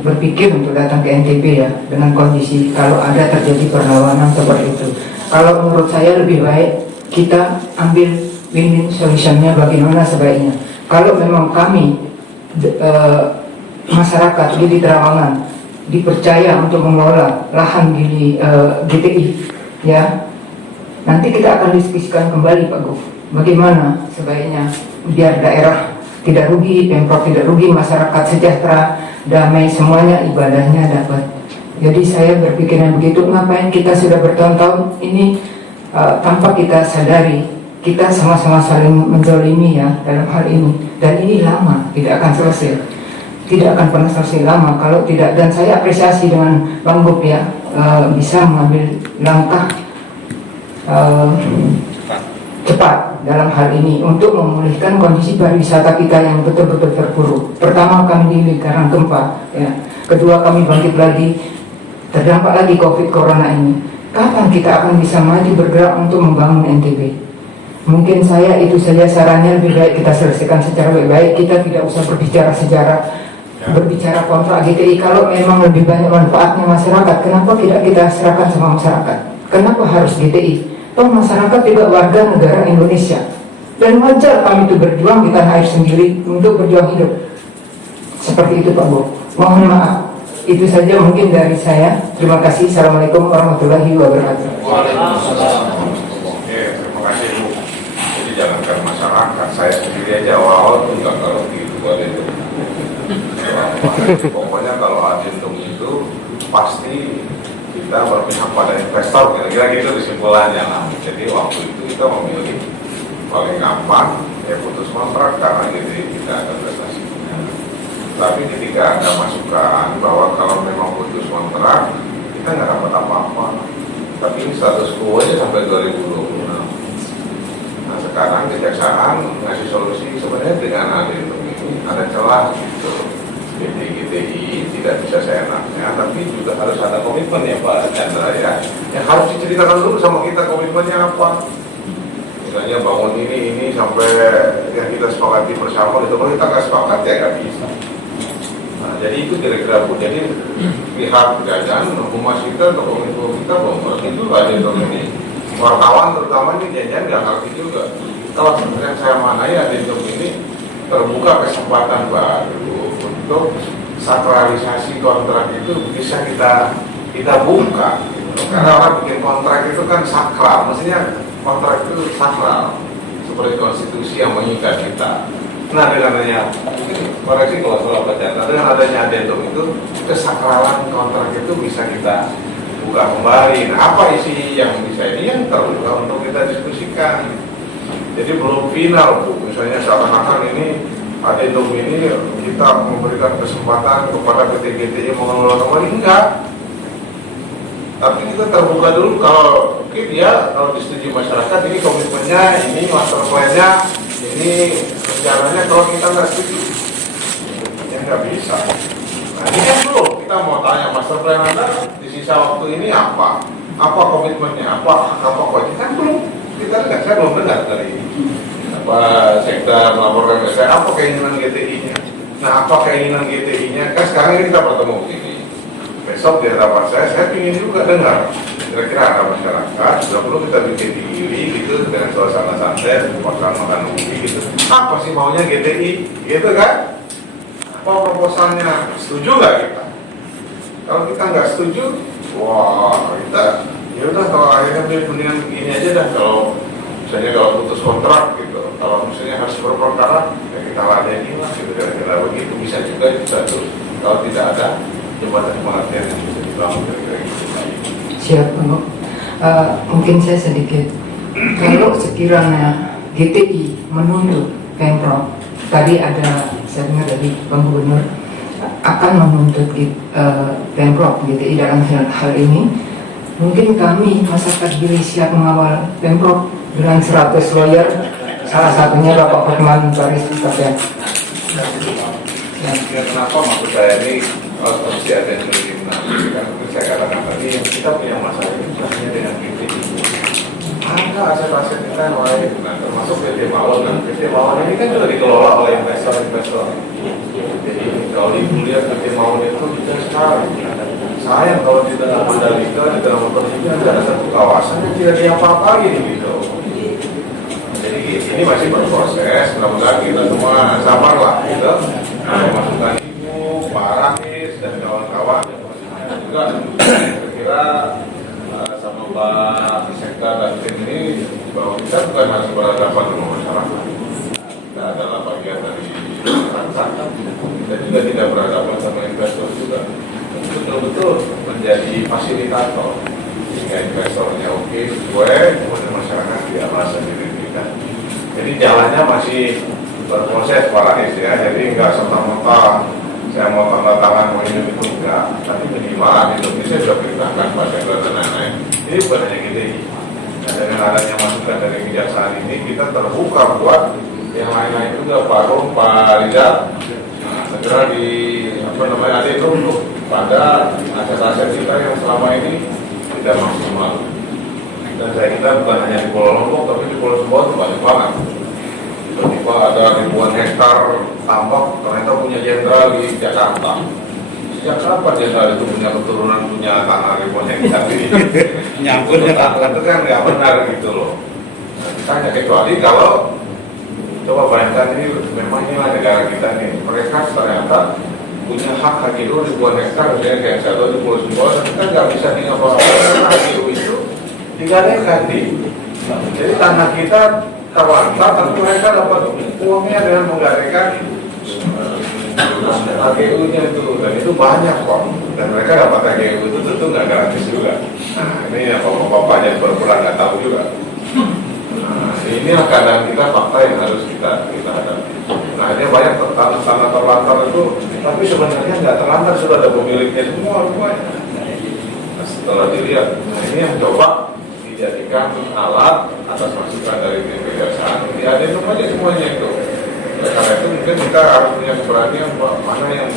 berpikir untuk datang ke NTB, ya, dengan kondisi kalau ada terjadi perlawanan seperti itu. Kalau menurut saya lebih baik kita ambil win-win solutionnya, bagaimana sebaiknya. Kalau memang kami masyarakat Gili Trawangan dipercaya untuk mengelola lahan Gili GTI, ya, nanti kita akan diskusikan kembali Pak Guf, bagaimana sebaiknya biar daerah tidak rugi, Pemprov tidak rugi, masyarakat sejahtera, damai, semuanya ibadahnya dapat. Jadi saya berpikiran begitu. Ngapain kita sudah bertahun-tahun ini tanpa kita sadari kita sama-sama saling menzalimi, ya, dalam hal ini. Dan ini lama, tidak akan selesai, tidak akan pernah selesai lama kalau tidak. Dan saya apresiasi dengan Bang Gub, ya, bisa mengambil langkah cepat dalam hal ini untuk memulihkan kondisi pariwisata kita yang betul-betul terpuruk. Pertama, kami dilih karena gempa, ya. Kedua, kami bangkit lagi, terdampak lagi COVID Corona ini. Kapan kita akan bisa maju bergerak untuk membangun NTB? Mungkin itu saja sarannya, lebih baik kita selesaikan secara baik-baik. Kita tidak usah berbicara sejarah, berbicara kontrak GTI. Kalau memang lebih banyak manfaatnya masyarakat, kenapa tidak kita serahkan sama masyarakat? Kenapa harus GTI? Toh masyarakat juga warga negara Indonesia, dan wajar kami itu berjuang di tanah air sendiri untuk berjuang hidup. Seperti itu Pak Bu. Mohon maaf. Itu saja mungkin dari saya. Terima kasih. Assalamualaikum warahmatullahi wabarakatuh. Waalaikumsalam. Oke, terima kasih Bu. Jadi jangankan masyarakat, saya sendiri aja awal tuh nggak kalau gitu ada itu. Pokoknya kalau adendum itu pasti kita berpihak pada investor, kira-kira gitu kesimpulannya lah. Jadi waktu itu kita memilih paling gampang ya putus kontrak karena gitu kita ada prestasinya. Tapi ketika ada masukan bahwa kalau memang putus kontrak kita nggak dapat apa-apa, tapi ini status quo nya sampai 2026. Nah sekarang kejaksaan ngasih solusi sebenarnya dengan adendum ini ada celah gitu. GTI tidak bisa seenaknya, tapi juga harus ada komitmen ya Pak Chandra ya. Yang harus diceritakan dulu sama kita komitmennya apa. Misalnya bangun ini sampai yang kita sepakati bersama, itu kalau kita nggak sepakat ya nggak bisa. Nah, jadi itu kira-kira Bu. Jadi pihak jajan, humas kita, kominfo kita belum ngerti juga adendum ini. Wartawan terutama ini jajan nggak ngerti juga. Kalau yang saya manai adendum ini terbuka kesempatan baru untuk sakralisasi kontrak itu bisa kita buka gitu. Karena orang bikin kontrak itu kan sakral, maksudnya kontrak itu sakral seperti konstitusi yang mengikat kita. Nah dengan adanya mungkin koreksi kalau salah baca, dengan adanya adendum itu kesakralan kontrak itu bisa kita buka kembali. Nah apa isi yang bisa ini yang terbuka untuk kita diskusikan. Jadi belum final Bu, misalnya seakan-akan ini adendum ini kita memberikan kesempatan kepada PT GTI mengelola kembali, enggak. Tapi kita terbuka dulu kalau kalau disetujui masyarakat ini komitmennya, ini master plan-nya, ini rencananya. Kalau kita nggak setuju, ya nggak bisa. Nah ini kan dulu kita mau tanya master plan Anda di sisa waktu ini apa komitmennya, apa kewajiban belum kita dengar, saya belum dengar dari Pak Sekda melaporkan ke saya apa keinginan GTI-nya. Nah apa keinginan GTI-nya? Kan sekarang ini kita bertemu begini. Besok di hadapan saya ingin juga dengar. Kira-kira ada masyarakat, sudah perlu kita bikin diri gitu dengan suasana santai, makan ubi gitu. Apa sih maunya GTI? Gitu kan? Apa proposalnya? Setuju nggak kita? Kalau kita nggak setuju, wah kita ya udah kalau akhirnya mendingan begini aja dah. Kalau misalnya kalau putus kontrak gitu, kalau misalnya harus berperkara ya kita ladeni lah gitu, kira-kira begitu. Bisa juga itu satu. Kalau tidak ada jembatan pengertian yang bisa dibangun kira-kira gitu. Siap Bu. Mungkin saya sedikit, kalau sekiranya GTI menuntut Pemprov, tadi ada saya dengar dari Bang Gubernur akan menuntut Pemprov GTI dalam hal ini, mungkin kami masyarakat Gili siap mengawal Pemprov dengan 100 lawyer, salah satunya Bapak Hotman Paris Kapten. Ya, kenapa maksud saya ini harus ada yang lebih menarik? Karena saya katakan tadi kita punya masalah ini misalnya dengan GTI. Ada aset-aset kita yang lain, nah, termasuk PT Mawon. Dan PT Mawon ini kan juga dikelola oleh investor-investor. Jadi kalau dilihat PT Mawon itu bisa sekali. Sayang kalau di dalam Mandalika, di dalam Persidangan ada satu kawasan yang tidak diapa-apain gitu. Jadi ini masih berproses, mudah-mudahan kita semua sabar lah gitu. Masukan Ibu, Pak Rahis dan kawan-kawan juga kira-kira sama Pak Sekda dan tim ini bahwa kita bukan harus berhadapan dengan masyarakat. Kita adalah bagian dari masyarakat. Kita juga tidak berhadapan sama investor juga. Betul-betul menjadi fasilitator sehingga investornya oke, sesuai, kemudian masyarakat tidak merasa dirugikan. Jadi jalannya masih berproses Pak Rahis ya, jadi nggak serta-merta saya mau tanda tangan mau ini itu enggak, tapi minimal Indonesia sudah perintahkan Pak Sekda dan lain-lain. Ini bukan hanya GTI. Nah, dengan adanya masukan dari kejaksaan ini Rizal segera di ada itu untuk pada aset-aset kita yang selama ini tidak maksimal. Dan saya kira bukan hanya di Pulau Lombok, tapi di Pulau Sumbawa itu banyak banget. Tiba-tiba ada ribuan hektar tambak ternyata punya jenderal di Jakarta. Sejak kapan jenderal itu punya keturunan punya tanah ribuan hektar ini? Nyambut itu kan nggak benar gitu loh. Nah, ditanya kecuali kalau coba bayangkan ini memang ini negara kita nih, mereka ternyata punya hak HGU ribuan hektar, misalnya kayak saya di Pulau Sumbawa, tapi kan nggak bisa diapa-apakan HGU itu digadaikan di. Jadi tanah kita terlantar, tapi mereka dapat uangnya dengan menggadaikan HGU-nya itu, dan itu banyak kok. Dan mereka dapat HGU itu tentu nggak gratis juga. Nah ini yang bapak-bapaknya berpulang nggak tahu juga. Nah, ini kadang kita fakta yang harus kita hadapi. Nah ini banyak tanah terlantar itu, tapi sebenarnya nggak terlantar, sudah ada pemiliknya semua rupanya. Nah, setelah dilihat, nah ini yang coba dijadikan alat atas masukan dari kejaksaan. Ada semuanya itu. Oleh karena itu mungkin kita harus punya keberanian mana yang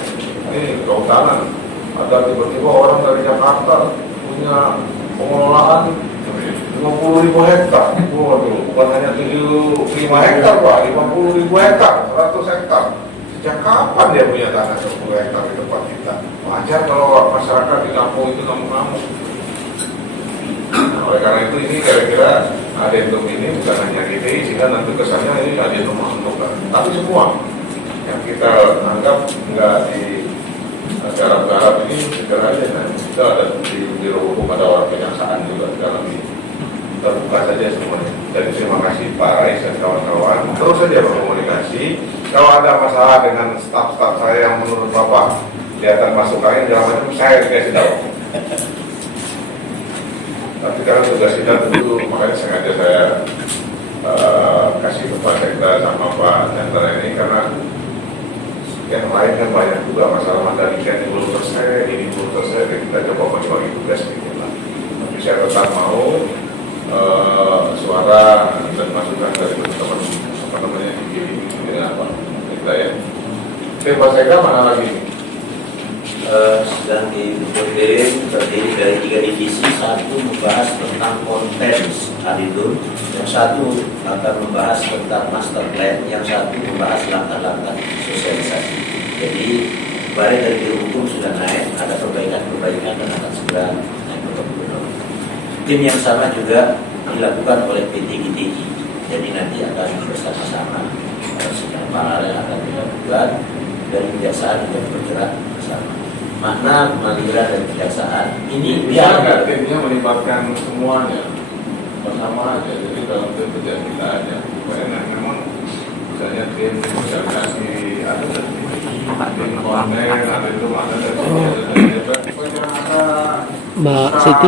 ini kehutanan. Ada tiba-tiba orang dari Jakarta punya pengelolaan 50.000 hektar. Waduh, bukan hanya 75 hektar, Pak, 50.000 hektar, 100 hektar. Sejak kapan dia punya tanah 10 hektar di tempat kita? Wajar kalau masyarakat di kampung itu ngamuk-ngamuk. Nah, oleh karena itu ini kira-kira adendum ini bukan hanya DPI, sehingga nanti kesannya ini adendum untuk, tapi semua yang kita anggap nggak di garap-garap ini segera aja. Nah, kita ada di Biro Hukum, ada orang kejaksaan juga di dalam ini. Kita buka saja semuanya. Jadi terima kasih Pak Rais dan kawan-kawan. Terus saja berkomunikasi. Kalau ada masalah dengan staf-staf saya yang menurut Bapak kelihatan masuk angin, jangan macam saya dikasih tahu. Tapi karena tugas kita tentu, makanya sengaja saya kasih ke Pak Sekda sama Pak Chandra ini, karena yang lain kan banyak juga masalah Mandalika ini belum selesai, ini belum selesai, dan kita coba bagi tugas gitu lah. Tapi saya tetap mau suara dan masukan dari teman-teman di apa kita ya. Oke, Pak Sekda mana lagi? Sedang dipikirin terdiri dari 3 divisi. Satu membahas tentang konten adendum, yang satu akan membahas tentang master plan, yang satu membahas langkah-langkah sosialisasi. Jadi baik dari Biro Hukum sudah naik, ada perbaikan dan akan segera naik ke Gubernur. Tim yang sama juga dilakukan oleh PT GTI. Jadi nanti akan bersama-sama secara paralel akan dilakukan, dan kejaksaan juga bergerak bersama. Makna pemanggilan dan kejaksaan ini bisa nggak timnya melibatkan semuanya bersama aja, jadi dalam tim kerja kita aja. Karena memang misalnya tim sosialisasi ada tim konten, ada itu ada Mbak Siti,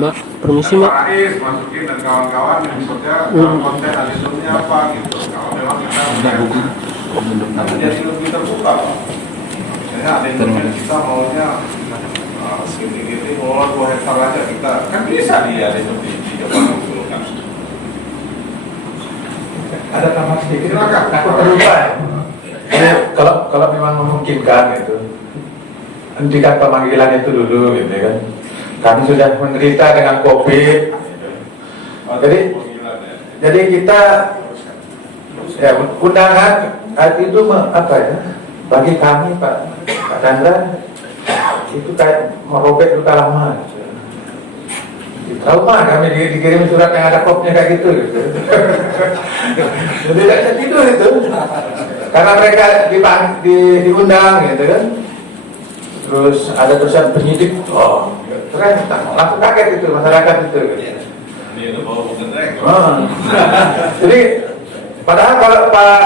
Mbak, permisi Mbak. Pak Rais masukin dan kawan-kawan yang bekerja konten adendumnya apa gitu. Kalau memang kita jadi lebih terbuka. Misalnya adendumnya kita maunya segini-gini, mau 2 hektar aja kita kan bisa dia adendum di Jepang dulu kan. Ada tambahan sedikit, Silakan. aku terlupa ya. Ini kalau memang memungkinkan itu, hentikan pemanggilan itu dulu gitu kan. Kami sudah menderita dengan COVID. Jadi kita ya undangan itu apa ya? Bagi kami Pak Chandra itu kayak merobek luka lama. Trauma kami dikirim surat yang ada kopnya kayak gitu. Jadi tidak tidur itu. Karena mereka diundang gitu kan. Terus ada tulisan penyidik, oh keren, langsung kaget itu masyarakat itu. Itu bawa mengenai. Jadi padahal kalau Pak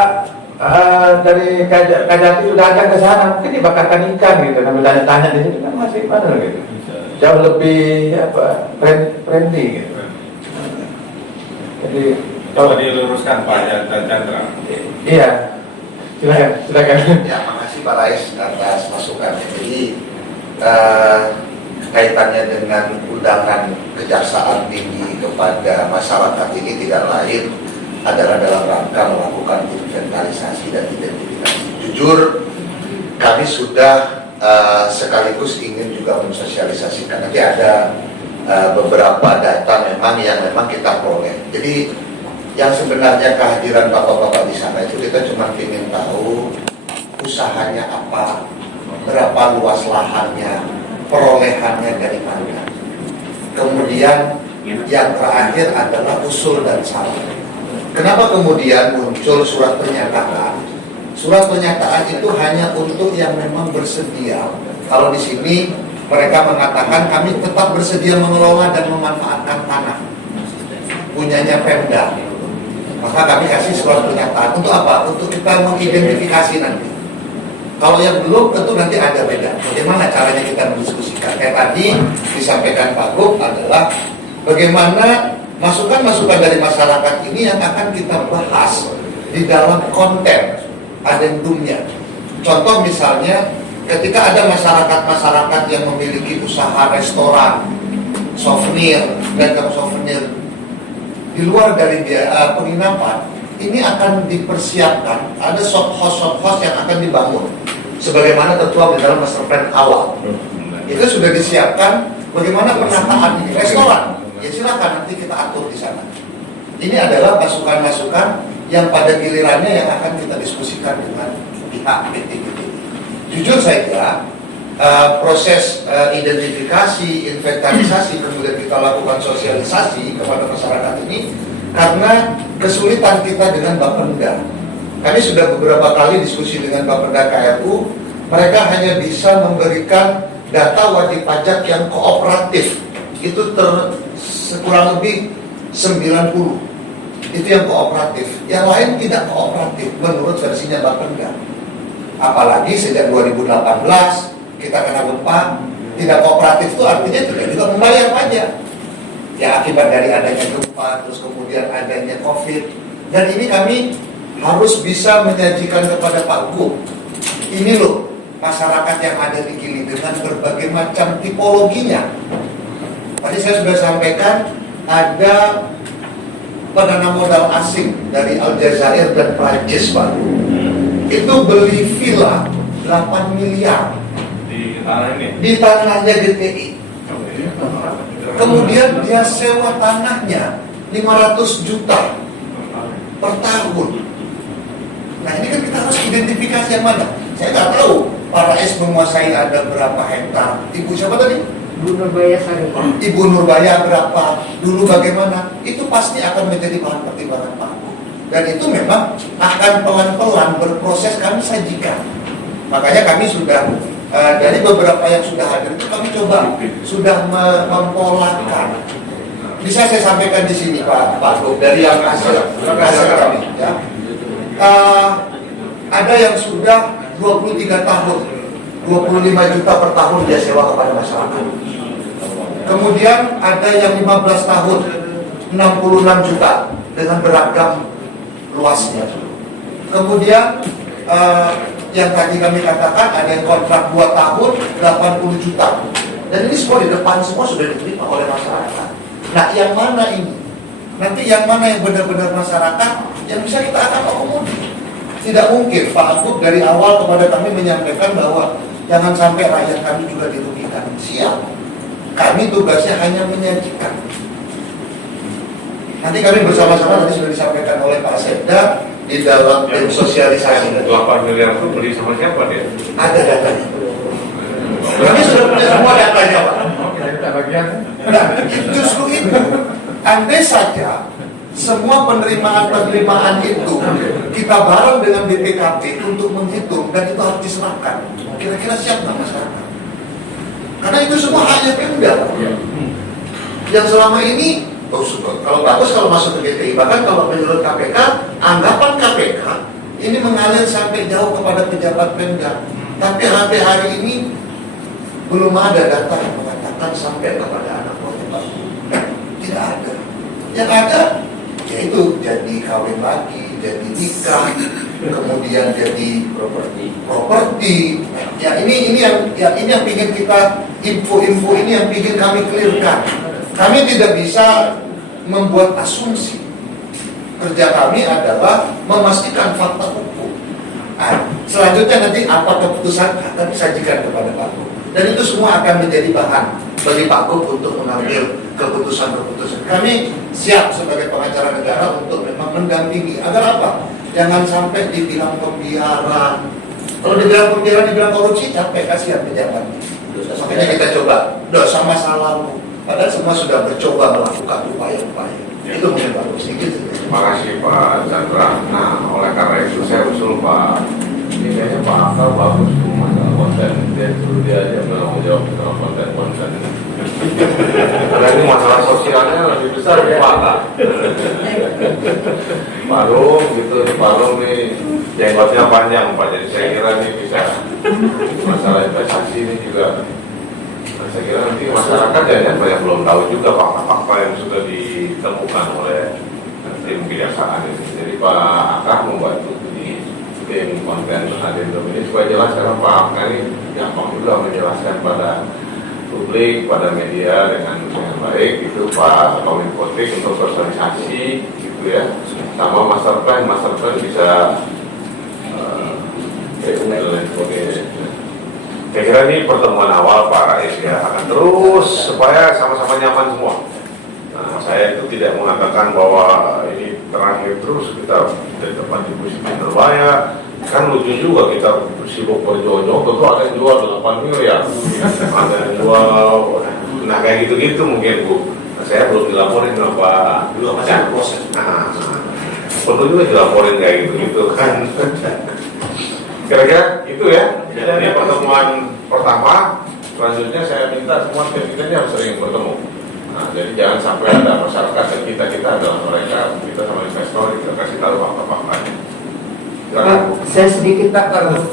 dari Kajati sudah akan ke sana, mungkin dibakarkan ikan gitu, sambil tanya-tanya di situ kan masih mana gitu. Jauh lebih apa friendly gitu. Jadi Coba diluruskan Pak Chandra. Iya, silakan. Ya, makasih Pak Rais atas masukannya. Jadi kaitannya dengan undangan Kejaksaan Tinggi kepada masyarakat ini tidak lain adalah dalam rangka melakukan inventarisasi dan identifikasi. Jujur, kami sudah sekaligus ingin juga mensosialisasikan. Nanti ada beberapa data yang memang kita peroleh. Jadi yang sebenarnya kehadiran bapak-bapak di sana itu kita cuma ingin tahu usahanya apa, berapa luas lahannya, perolehannya dari mana. Kemudian yang terakhir adalah usul dan saran. Kenapa kemudian muncul surat pernyataan? Surat pernyataan itu hanya untuk yang memang bersedia. Kalau di sini mereka mengatakan kami tetap bersedia mengelola dan memanfaatkan tanah punyanya Pemda. Maka kami kasih surat pernyataan. Untuk apa? Untuk kita mengidentifikasi nanti. Kalau yang belum tentu nanti ada beda. Bagaimana caranya kita mendiskusikan? Kayak tadi disampaikan Pak Gub adalah bagaimana masukan-masukan dari masyarakat ini yang akan kita bahas di dalam konten adendumnya. Contoh misalnya ketika ada masyarakat-masyarakat yang memiliki usaha restoran, souvenir, dagang souvenir di luar dari penginapan, ini akan dipersiapkan, ada shop house yang akan dibangun sebagaimana tertuang di dalam master plan awal. Itu sudah disiapkan bagaimana penataan ini restoran. Ya silakan nanti kita atur di sana. Ini adalah masukan-masukan yang pada gilirannya yang akan kita diskusikan dengan pihak PT. Jujur saja, proses identifikasi, inventarisasi, kemudian kita lakukan sosialisasi kepada masyarakat ini karena kesulitan kita dengan Bapenda. Kami sudah beberapa kali diskusi dengan Bapenda KRU, mereka hanya bisa memberikan data wajib pajak yang kooperatif. Itu kurang lebih 90. Itu yang kooperatif. Yang lain tidak kooperatif menurut versinya Bapenda. Apalagi sejak 2018 kita kena gempa, tidak kooperatif itu artinya tidak juga membayar pajak. Ya akibat dari adanya gempa, terus kemudian adanya COVID. Dan ini kami harus bisa menyajikan kepada Pak Gub. Ini loh masyarakat yang ada di Gili dengan berbagai macam tipologinya. Tadi saya sudah sampaikan ada penanam modal asing dari Aljazair dan Prancis, Pak. Itu beli villa 8 miliar di tanah ini, di tanahnya GTI. Kemudian dia sewa tanahnya 500 juta per tahun. Nah ini kan kita harus identifikasi yang mana. Saya nggak tahu Pak Rais menguasai ada berapa hektar. Ibu siapa tadi? Bu Nurbaya Sari. Ibu Nurbaya berapa, dulu bagaimana, itu pasti akan menjadi bahan pertimbangan Pak Gub. Dan itu memang akan pelan-pelan berproses kami sajikan. Makanya kami sudah, dari beberapa yang sudah hadir itu kami coba, sudah mempolakan. Bisa saya sampaikan di sini Pak Gub, dari yang hasil kami. Ya. Ada yang sudah 23 tahun, 25 juta per tahun dia sewa kepada masyarakat. Kemudian ada yang 15 tahun, 66 juta dengan beragam luasnya. Kemudian yang tadi kami katakan ada yang kontrak 2 tahun, 80 juta. Dan ini semua di depan semua sudah diterima oleh masyarakat. Nah yang mana ini? Nanti yang mana yang benar-benar masyarakat yang bisa kita akan akomodir. Tidak mungkin Pak Gub dari awal kepada kami menyampaikan bahwa jangan sampai rakyat kami juga dirugikan. Siap. Kami tugasnya hanya menyajikan. Nanti kami bersama-sama tadi sudah disampaikan oleh Pak Sekda di dalam tim sosialisasi. 8 miliar itu beli sama siapa dia? Ada datanya. Kami sudah punya semua datanya, Pak. Nah, justru itu. Andai saja semua penerimaan itu kita bareng dengan BPKP untuk menghitung dan itu harus diserahkan. Kira-kira siap nggak masyarakat? Karena itu semua haknya Pemda. Yang selama ini, kalau bagus kalau masuk ke GTI, bahkan kalau menurut KPK, anggapan KPK ini mengalir sampai jauh kepada pejabat Pemda. Tapi sampai hari ini belum ada data yang mengatakan sampai kepada anak buah. Tidak ada. Yang ada yaitu jadi kawin lagi, jadi nikah, kemudian jadi properti. Ya ini yang ingin kita info ini yang ingin kami clearkan. Kami tidak bisa membuat asumsi. kerja kami adalah memastikan fakta hukum. Nah, selanjutnya nanti apa keputusan akan disajikan kepada Pak Gub. Dan itu semua akan menjadi bahan bagi Pak Gub untuk mengambil keputusan-keputusan. Kami siap sebagai pengacara negara untuk memang mendampingi. Agar apa? Jangan sampai dibilang pembiaran. Kalau dibilang pembiaran, dibilang korupsi, capek, kasihan pejabat. Makanya kita coba dosa masa lalu. Padahal semua sudah mencoba melakukan upaya-upaya. Itu mungkin Pak Gub sedikit. Terima kasih Pak Chandra. Nah, oleh karena itu saya usul Pak, ini kayaknya Pak Akal bagus tuh masalah konten. Dia aja mau jawab soal konten. Karena ini masalah sosialnya lebih besar ya Pak Akal. Pak Rum gitu, Pak Rum nih jenggotnya panjang Pak. Jadi saya kira ini bisa masalah investasi ini juga. Saya kira nanti masyarakat ya banyak belum tahu juga fakta-fakta yang sudah ditemukan oleh tim kejaksaan ini. Jadi Pak Akar membantu di tim konten Adendum ini supaya jelas, karena Pak Akar ini gampang juga menjelaskan pada publik, pada media dengan baik. Itu Pak Kominfotik untuk sosialisasi gitu ya, sama master plan bisa dan sebagainya. Saya kira ini pertemuan awal Pak Rais ya, akan terus supaya sama-sama nyaman semua. Nah, saya itu tidak mengatakan bahwa ini terakhir terus kita dari tempat di posisi terbayar. Kan lucu juga kita sibuk berjojo, tentu ada yang jual 8 miliar, ada yang jual, nah kayak gitu-gitu mungkin Bu. Nah, saya belum dilaporin sama Pak, belum ada proses. Perlu juga dilaporin kayak gitu-gitu kan. Kira-kira itu ya. Jadi pertemuan pertama, selanjutnya saya minta semua tim kita ini harus sering bertemu. Nah, jadi jangan sampai ada masyarakat dan kita adalah mereka, kita sama investor, kita kasih tahu fakta-faktanya. Saya sedikit Pak, kalau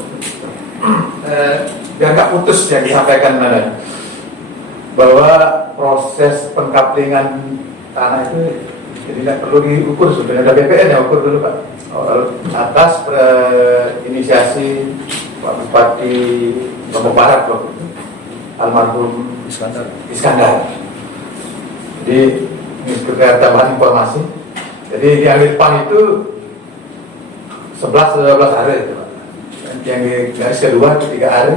biar nggak putus yang disampaikan bahwa proses pengkaplingan tanah itu tidak perlu diukur, sudah ada BPN yang ukur dulu Pak. Atas inisiasi Pak Bupati Lombok Barat waktu itu, almarhum Iskandar. Jadi ini sekedar tambahan informasi. Jadi di akhir PAN itu 11-12 hari itu Pak. Yang di garis kedua 3 hari.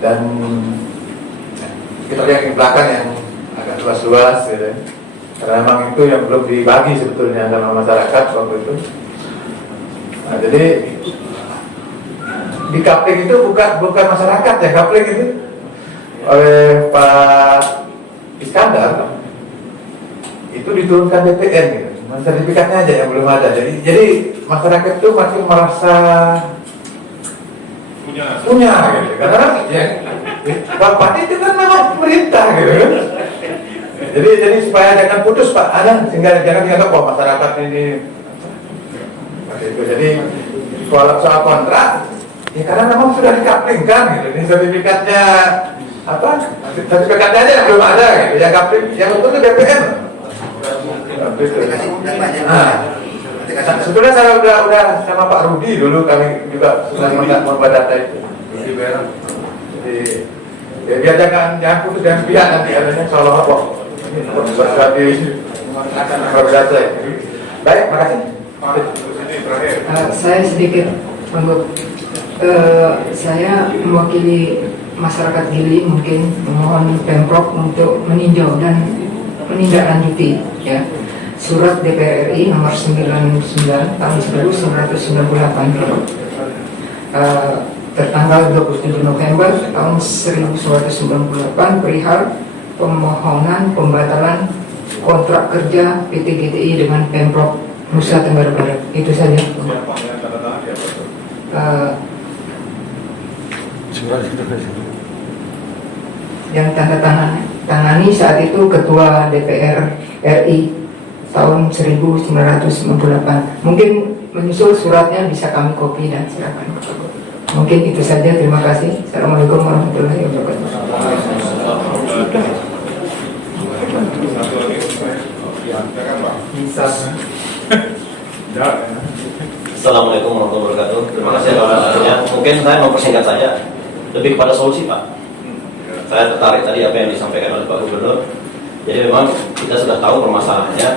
Dan kita lihat di belakang yang agak luas-luas gitu. Karena memang itu yang belum dibagi sebetulnya sama masyarakat waktu itu. Nah, jadi di kapling itu bukan masyarakat ya, kapling itu oleh Pak Iskandar itu diturunkan BPN gitu. Sertifikatnya aja yang belum ada. Jadi masyarakat itu masih merasa punya gitu. Karena ya, Bapak itu kan memang pemerintah gitu kan. Jadi supaya jangan putus Pak, sehingga jangan dianggap bahwa masyarakat ini. Jadi soal kontrak, ya karena memang sudah dikaplingkan gitu. Ini sertifikatnya apa? Sertifikatnya aja yang belum ada gitu. Yang kapling, yang untuk itu BPN. Sebetulnya saya udah sama Pak Rudi dulu, kami juga sudah membuat data itu. Jadi ya biar jangan putus dan pihak nanti adanya soal apa. Baik, makasih. Saya sedikit saya mewakili masyarakat Gili, mungkin memohon Pemprov untuk meninjau dan menindaklanjuti ya surat DPR RI nomor 99 tahun 1998 tertanggal 27 November tahun 1998 perihal pemohonan pembatalan kontrak kerja PT GTI dengan Pemprov Nusa Tenggara Barat. Itu saja. Yang tanda tangani saat itu Ketua DPR RI tahun 1998. Mungkin menyusul suratnya bisa kami copy dan silakan. Mungkin itu saja. Terima kasih. Assalamualaikum warahmatullahi wabarakatuh. Assalamualaikum warahmatullahi wabarakatuh. Terima kasih atas. Mungkin saya mau persingkat saja, lebih kepada solusi Pak. Saya tertarik tadi apa yang disampaikan oleh Pak Gubernur. Jadi memang kita sudah tahu permasalahannya,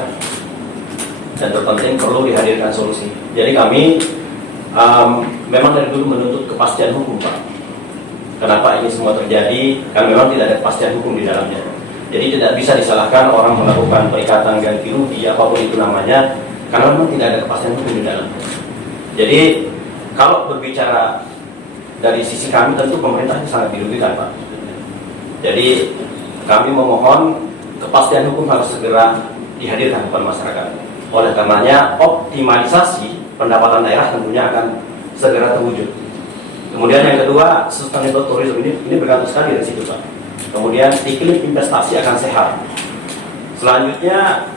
dan terpenting perlu dihadirkan solusi. Jadi kami memang dari dulu menuntut kepastian hukum, Pak. Kenapa ini semua terjadi? Karena memang tidak ada kepastian hukum di dalamnya. Jadi tidak bisa disalahkan orang melakukan perikatan ganti rugi apapun itu namanya, karena memang tidak ada kepastian hukum di dalamnya. Jadi kalau berbicara dari sisi kami, tentu pemerintah sangat dirugikan, Pak. Jadi kami memohon kepastian hukum harus segera dihadirkan kepada masyarakat. Oleh karenanya optimalisasi pendapatan daerah tentunya akan segera terwujud. Kemudian yang kedua, sustainable tourism ini bergantung sekali dari situ, Pak. Kemudian iklim investasi akan sehat. Selanjutnya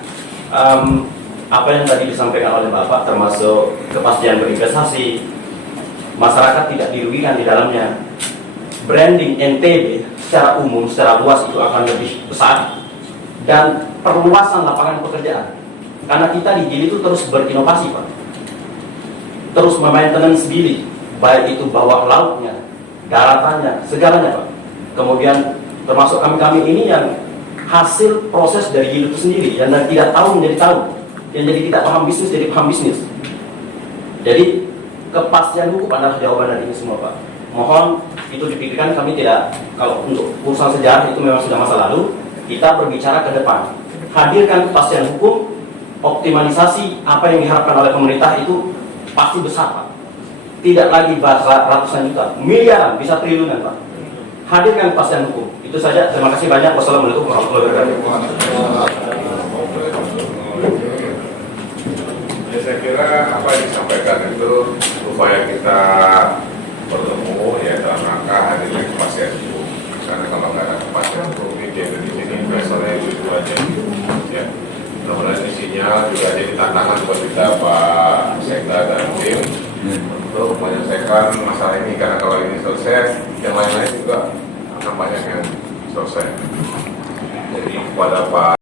apa yang tadi disampaikan oleh Bapak termasuk kepastian berinvestasi, masyarakat tidak dirugikan di dalamnya. Branding NTB secara umum, secara luas itu akan lebih besar, dan perluasan lapangan pekerjaan. Karena kita di Gili itu terus berinovasi, Pak. Terus memaintenance Gili, baik itu bawah lautnya, daratannya, segalanya, Pak. Kemudian termasuk kami ini yang hasil proses dari Gili itu sendiri, yang dari tidak tahu menjadi tahu, yang jadi tidak paham bisnis jadi paham bisnis. Jadi kepastian hukum adalah jawaban dari ini semua, Pak. Mohon itu dipikirkan. Kami tidak, kalau untuk urusan sejarah itu memang sudah masa lalu. Kita berbicara ke depan. Hadirkan kepastian hukum, optimalisasi apa yang diharapkan oleh pemerintah itu pasti besar, Pak. Tidak lagi ratusan juta, miliaran, bisa triliunan, Pak. Hadirkan kepastian hukum. Itu saja. Terima kasih banyak. Wassalamualaikum warahmatullahi wabarakatuh. Saya kira apa yang disampaikan itu upaya kita bertemu ya dalam rangka hadirnya kepastian hukum. Karena kalau nggak ada kepastian hukum di sini investornya itu aja ya. Mudah-mudahan ini sinyal juga jadi tantangan buat kita Pak Sekda dan tim untuk menyelesaikan masalah ini, karena kalau ini selesai yang lain-lain juga akan banyak yang selesai. Jadi kepada Pak